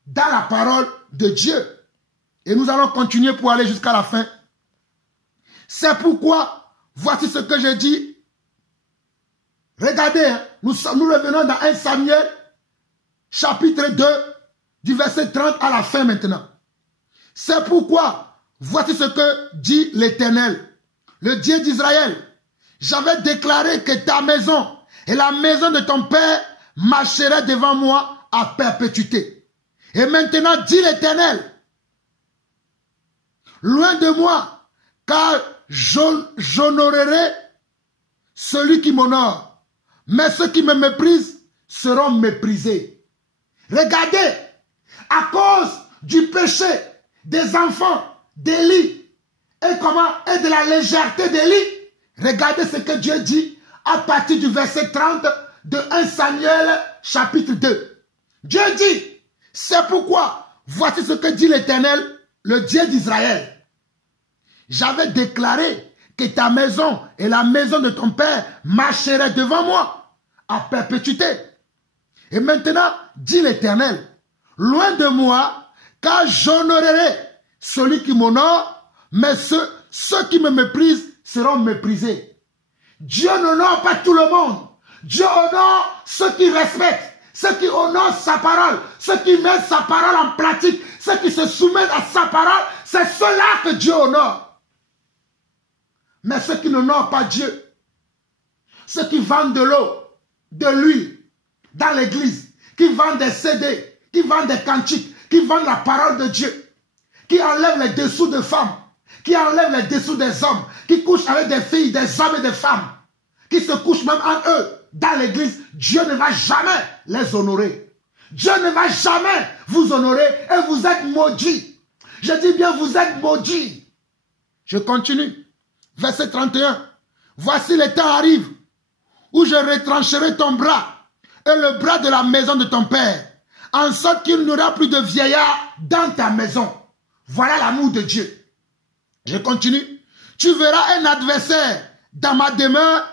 dans la parole de Dieu. Et nous allons continuer pour aller jusqu'à la fin. C'est pourquoi, voici ce que je dis. Regardez, hein, nous revenons dans 1 Samuel, chapitre 2, du verset 30 à la fin maintenant. C'est pourquoi, voici ce que dit l'Éternel, le Dieu d'Israël. J'avais déclaré que ta maison et la maison de ton père marcheraient devant moi à perpétuité. Et maintenant, dit l'Éternel, loin de moi, car j'honorerai celui qui m'honore. Mais ceux qui me méprisent seront méprisés. Regardez, à cause du péché des enfants d'Élie et de la légèreté d'Élie, regardez ce que Dieu dit à partir du verset 30 de 1 Samuel chapitre 2. Dieu dit, c'est pourquoi, voici ce que dit l'Éternel, le Dieu d'Israël. J'avais déclaré que ta maison et la maison de ton père marcheraient devant moi à perpétuité. Et maintenant, dit l'Éternel, loin de moi, car j'honorerai celui qui m'honore, mais ceux qui me méprisent seront méprisés. Dieu n'honore pas tout le monde. Dieu honore ceux qui respectent, ceux qui honorent sa parole, ceux qui mettent sa parole en pratique, ceux qui se soumettent à sa parole, c'est ceux-là que Dieu honore. Mais ceux qui n'honorent pas Dieu, ceux qui vendent de l'eau, de l'huile dans l'église, qui vendent des CD, qui vendent des cantiques, qui vendent la parole de Dieu, qui enlèvent les dessous de femmes, qui enlèvent les dessous des hommes, qui couchent avec des filles, des hommes et des femmes, qui se couchent même en eux dans l'église, Dieu ne va jamais les honorer. Dieu ne va jamais vous honorer et vous êtes maudits. Je dis bien, vous êtes maudits. Je continue. Verset 31. Voici les temps arrivent où je retrancherai ton bras et le bras de la maison de ton père, en sorte qu'il n'y aura plus de vieillards dans ta maison. Voilà l'amour de Dieu. Je continue. Tu verras un adversaire dans ma demeure,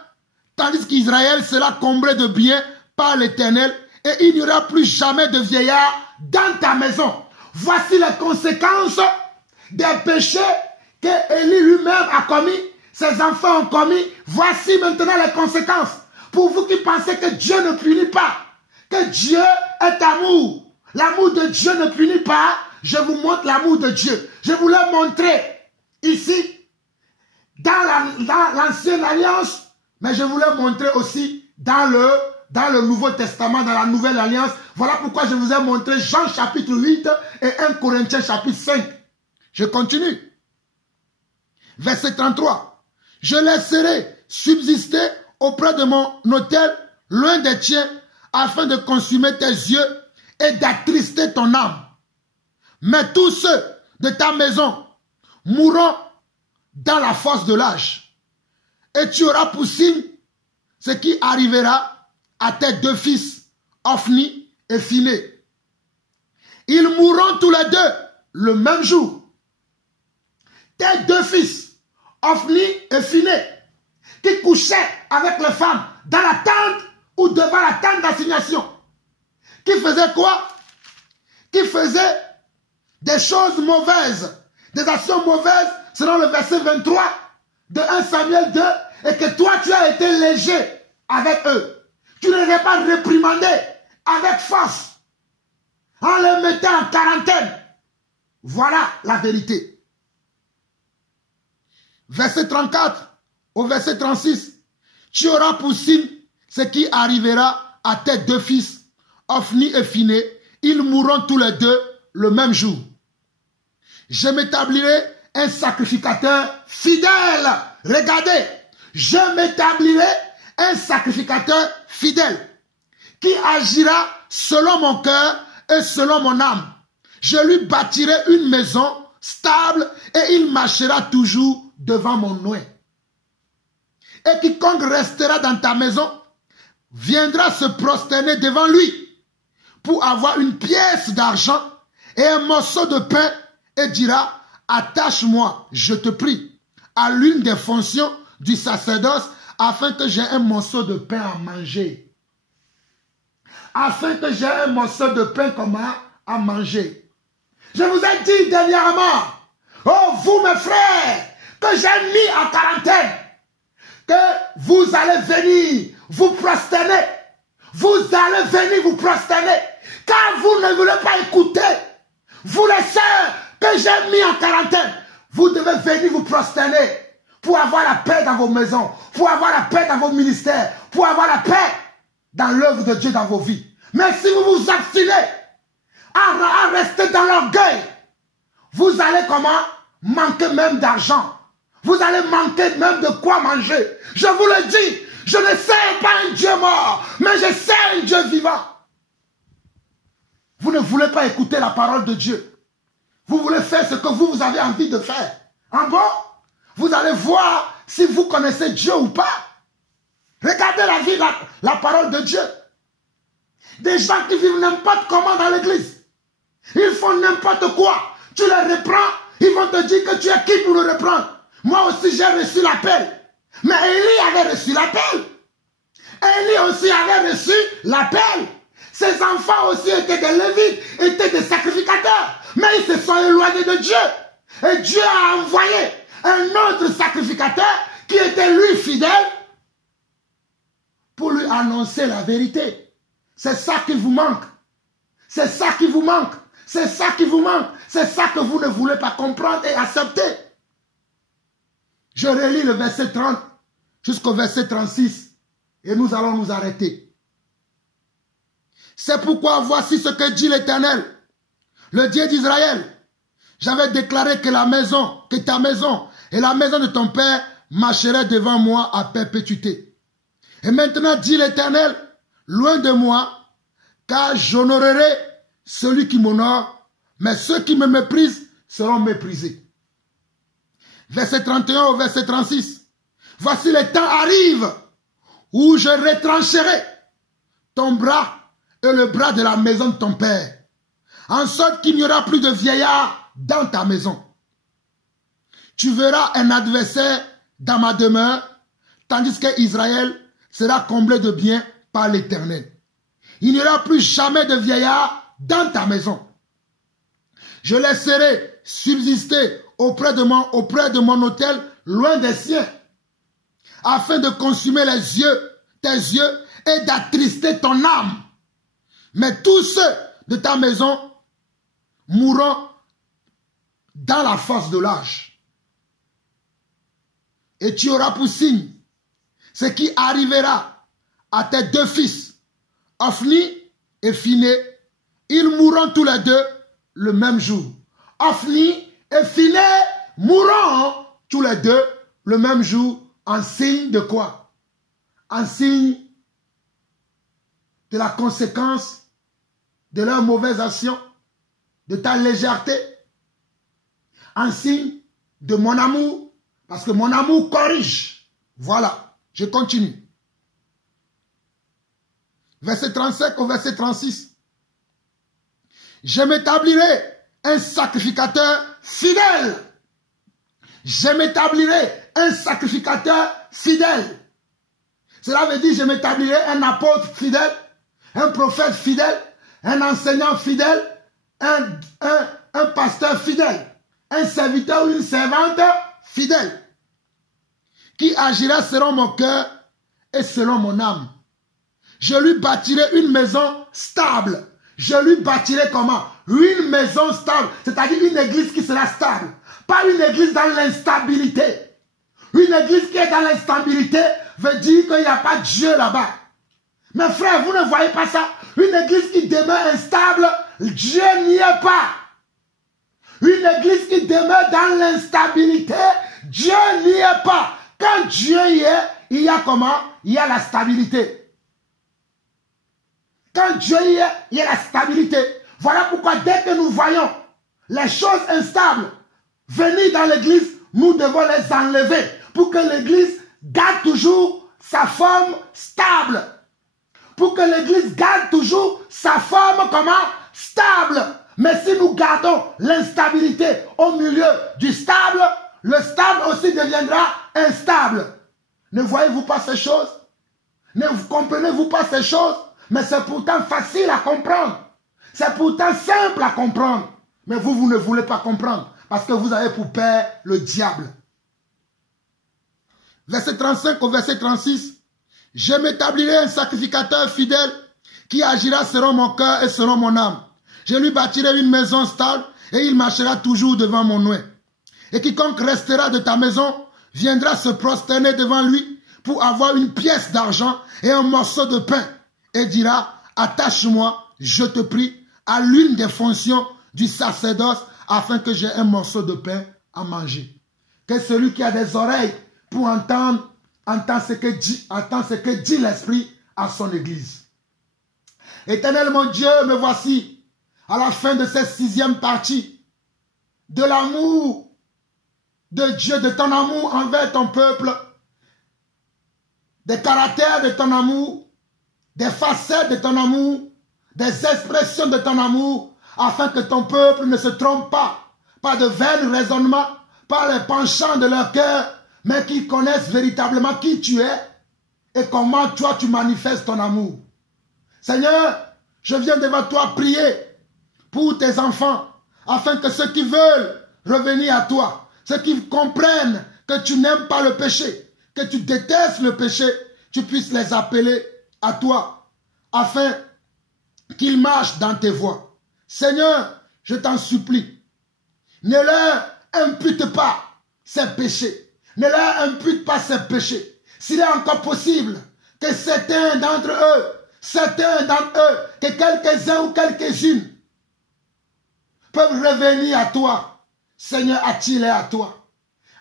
tandis qu'Israël sera comblé de biens par l'Éternel, et il n'y aura plus jamais de vieillards dans ta maison. Voici les conséquences des péchés que Élie lui-même a commis, ses enfants ont commis. Voici maintenant les conséquences. Pour vous qui pensez que Dieu ne punit pas, que Dieu est amour, l'amour de Dieu ne punit pas, je vous montre l'amour de Dieu. Je vous l'ai montré ici, dans l'ancienne alliance, mais je vous l'ai montré aussi dans le Nouveau Testament, dans la Nouvelle Alliance. Voilà pourquoi je vous ai montré Jean chapitre 8 et 1 Corinthiens chapitre 5. Je continue. Verset 33. Je laisserai subsister auprès de mon autel, loin des tiens, afin de consumer tes yeux et d'attrister ton âme. Mais tous ceux de ta maison mourront dans la force de l'âge. Et tu auras pour signe ce qui arrivera à tes deux fils, Ophni et Phiné. Ils mourront tous les deux le même jour. Tes deux fils, Ophni et Phiné, qui couchaient avec les femmes dans la tente ou devant la tente d'assignation. Qui faisaient quoi? Qui faisaient des choses mauvaises, des actions mauvaises, selon le verset 23 de 1 Samuel 2, et que toi tu as été léger avec eux. Tu ne les pas réprimandé avec force, en les mettant en quarantaine. Voilà la vérité. Verset 34 au verset 36. Tu auras pour signe ce qui arrivera à tes deux fils, Ophni et Phiné. Ils mourront tous les deux le même jour. Je m'établirai un sacrificateur fidèle. Regardez, je m'établirai un sacrificateur fidèle qui agira selon mon cœur et selon mon âme. Je lui bâtirai une maison stable et il marchera toujours devant mon oeil. Et quiconque restera dans ta maison viendra se prosterner devant lui pour avoir une pièce d'argent et un morceau de pain et dira: attache-moi, je te prie, à l'une des fonctions du sacerdoce afin que j'ai un morceau de pain à manger. Afin que j'ai un morceau de pain à manger. Je vous ai dit dernièrement, oh vous mes frères, que j'ai mis en quarantaine, que vous allez venir vous prosterner. Vous allez venir vous prosterner. Car vous ne voulez pas écouter. Vous les sœurs que j'ai mis en quarantaine, vous devez venir vous prosterner pour avoir la paix dans vos maisons, pour avoir la paix dans vos ministères, pour avoir la paix dans l'œuvre de Dieu dans vos vies. Mais si vous vous obstinez à rester dans l'orgueil, vous allez comment? Manquer même d'argent. Vous allez manquer même de quoi manger. Je vous le dis, je ne sers pas un Dieu mort, mais je sers un Dieu vivant. Vous ne voulez pas écouter la parole de Dieu. Vous voulez faire ce que vous avez envie de faire. En bon, vous allez voir si vous connaissez Dieu ou pas. Regardez la vie, la parole de Dieu. Des gens qui vivent n'importe comment dans l'église. Ils font n'importe quoi. Tu les reprends, ils vont te dire que tu es qui pour le reprendre. Moi aussi j'ai reçu l'appel. Mais Élie avait reçu l'appel. Élie aussi avait reçu l'appel. Ses enfants aussi étaient des lévites, étaient des sacrificateurs. Mais ils se sont éloignés de Dieu. Et Dieu a envoyé un autre sacrificateur qui était lui fidèle pour lui annoncer la vérité. C'est ça qui vous manque. C'est ça qui vous manque. C'est ça qui vous manque. C'est ça que vous ne voulez pas comprendre et accepter. Je relis le verset 30 jusqu'au verset 36 et nous allons nous arrêter. C'est pourquoi voici ce que dit l'Éternel, le Dieu d'Israël. J'avais déclaré que ta maison et la maison de ton père marcheraient devant moi à perpétuité. Et maintenant dit l'Éternel, loin de moi, car j'honorerai celui qui m'honore, mais ceux qui me méprisent seront méprisés. Verset 31 au verset 36. Voici les temps arrivent où je retrancherai ton bras et le bras de la maison de ton père, en sorte qu'il n'y aura plus de vieillard dans ta maison. Tu verras un adversaire dans ma demeure, tandis que Israël sera comblé de biens par l'Éternel. Il n'y aura plus jamais de vieillard dans ta maison. Je laisserai subsister auprès de mon autel, loin des siens, afin de consumer tes yeux et d'attrister ton âme. Mais tous ceux de ta maison mourront dans la force de l'âge. Et tu auras pour signe ce qui arrivera à tes deux fils, Ophni et Phiné. Ils mourront tous les deux le même jour. Ophni et Phiné mourront tous les deux le même jour, en signe de quoi? En signe de la conséquence de leur mauvaise action, de ta légèreté, en signe de mon amour, parce que mon amour corrige. Voilà, je continue. Verset 35 au verset 36. Je m'établirai un sacrificateur fidèle. Je m'établirai un sacrificateur fidèle. Cela veut dire je m'établirai un apôtre fidèle, un prophète fidèle, un enseignant fidèle, un pasteur fidèle, un serviteur ou une servante fidèle, qui agira selon mon cœur et selon mon âme. Je lui bâtirai une maison stable. Je lui bâtirai comment? Une maison stable, c'est-à-dire une église qui sera stable. Pas une église dans l'instabilité. Une église qui est dans l'instabilité veut dire qu'il n'y a pas de Dieu là-bas. Mes frères, vous ne voyez pas ça? Une église qui demeure instable, Dieu n'y est pas. Une église qui demeure dans l'instabilité, Dieu n'y est pas. Quand Dieu y est, il y a comment? Il y a la stabilité. Quand Dieu y est, il y a la stabilité. Voilà pourquoi dès que nous voyons les choses instables venir dans l'église, nous devons les enlever pour que l'église garde toujours sa forme stable. Pour que l'église garde toujours sa forme comment? Stable. Mais si nous gardons l'instabilité au milieu du stable, le stable aussi deviendra instable. Ne voyez-vous pas ces choses? Ne comprenez-vous pas ces choses? Mais c'est pourtant facile à comprendre. C'est pourtant simple à comprendre. Mais vous ne voulez pas comprendre. Parce que vous avez pour père le diable. Verset 35 au verset 36. Je m'établirai un sacrificateur fidèle qui agira selon mon cœur et selon mon âme. Je lui bâtirai une maison stable et il marchera toujours devant mon nez. Et quiconque restera de ta maison viendra se prosterner devant lui pour avoir une pièce d'argent et un morceau de pain. Et dira, attache-moi, je te prie, à l'une des fonctions du sacerdoce afin que j'ai un morceau de pain à manger. Que celui qui a des oreilles pour entendre, entend ce que dit l'Esprit à son Église. Éternel mon Dieu, me voici à la fin de cette 6e partie de l'amour de Dieu, de ton amour envers ton peuple, des caractères de ton amour, des facettes de ton amour, des expressions de ton amour, afin que ton peuple ne se trompe pas de vains raisonnements, par les penchants de leur cœur, mais qu'ils connaissent véritablement qui tu es et comment toi tu manifestes ton amour. Seigneur, je viens devant toi prier pour tes enfants, afin que ceux qui veulent revenir à toi, ceux qui comprennent que tu n'aimes pas le péché, que tu détestes le péché, tu puisses les appeler à toi, afin qu'ils marchent dans tes voies. Seigneur, je t'en supplie, ne leur impute pas ces péchés. Ne leur impute pas ces péchés. S'il est encore possible que certains d'entre eux, que quelques-uns ou quelques-unes peuvent revenir à toi, Seigneur, attire-les à toi.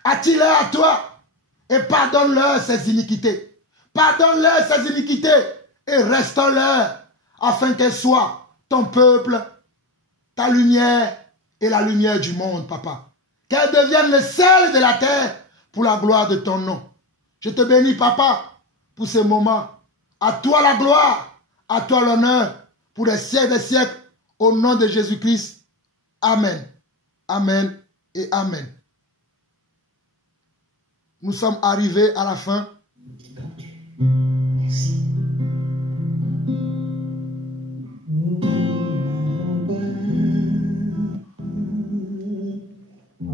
Attire-les à toi et pardonne-leur ces iniquités. Pardonne-leur ces iniquités et restaure-leur afin qu'elles soient ton peuple, ta lumière et la lumière du monde, papa. qu'elles deviennent le sel de la terre pour la gloire de ton nom. Je te bénis, Papa, pour ce moment. À toi la gloire, à toi l'honneur, pour les siècles des siècles, au nom de Jésus-Christ. Amen. Amen et Amen. Nous sommes arrivés à la fin. Merci.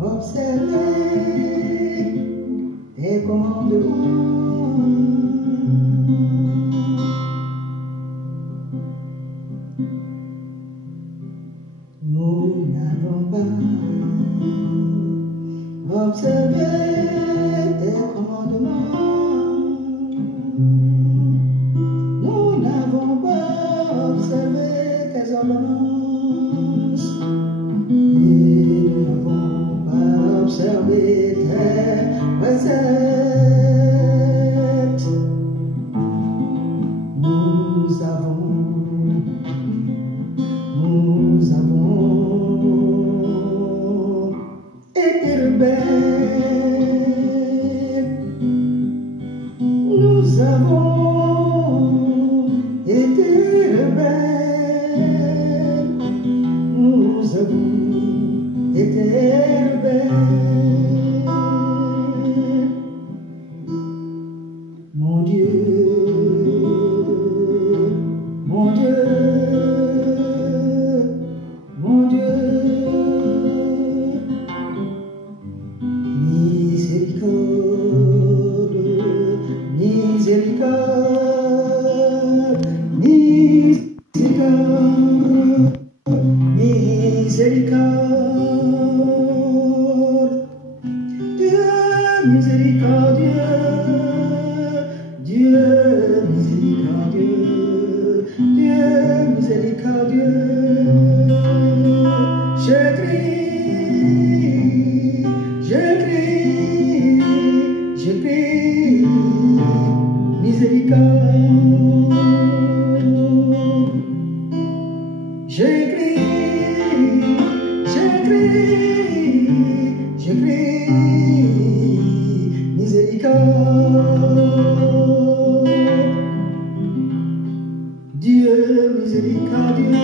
Observez les commandements. Nous n'avons pas observé tes commandements. Nous n'avons pas observé tes ordonnances. Et nous n'avons pas observé tes préceptes. Nous avons été rebelles. Nous avons été rebelles. Nous avons été rebelles. Mon Dieu, mon Dieu. Mon Dieu, miséricorde, miséricorde, miséricorde, miséricorde. Dieu miséricordieux, Dieu miséricordieux, Dieu miséricordieux. Je crie, je crie, je crie, miséricorde. Je crie, je crie, je crie, miséricorde. Dieu miséricordieux.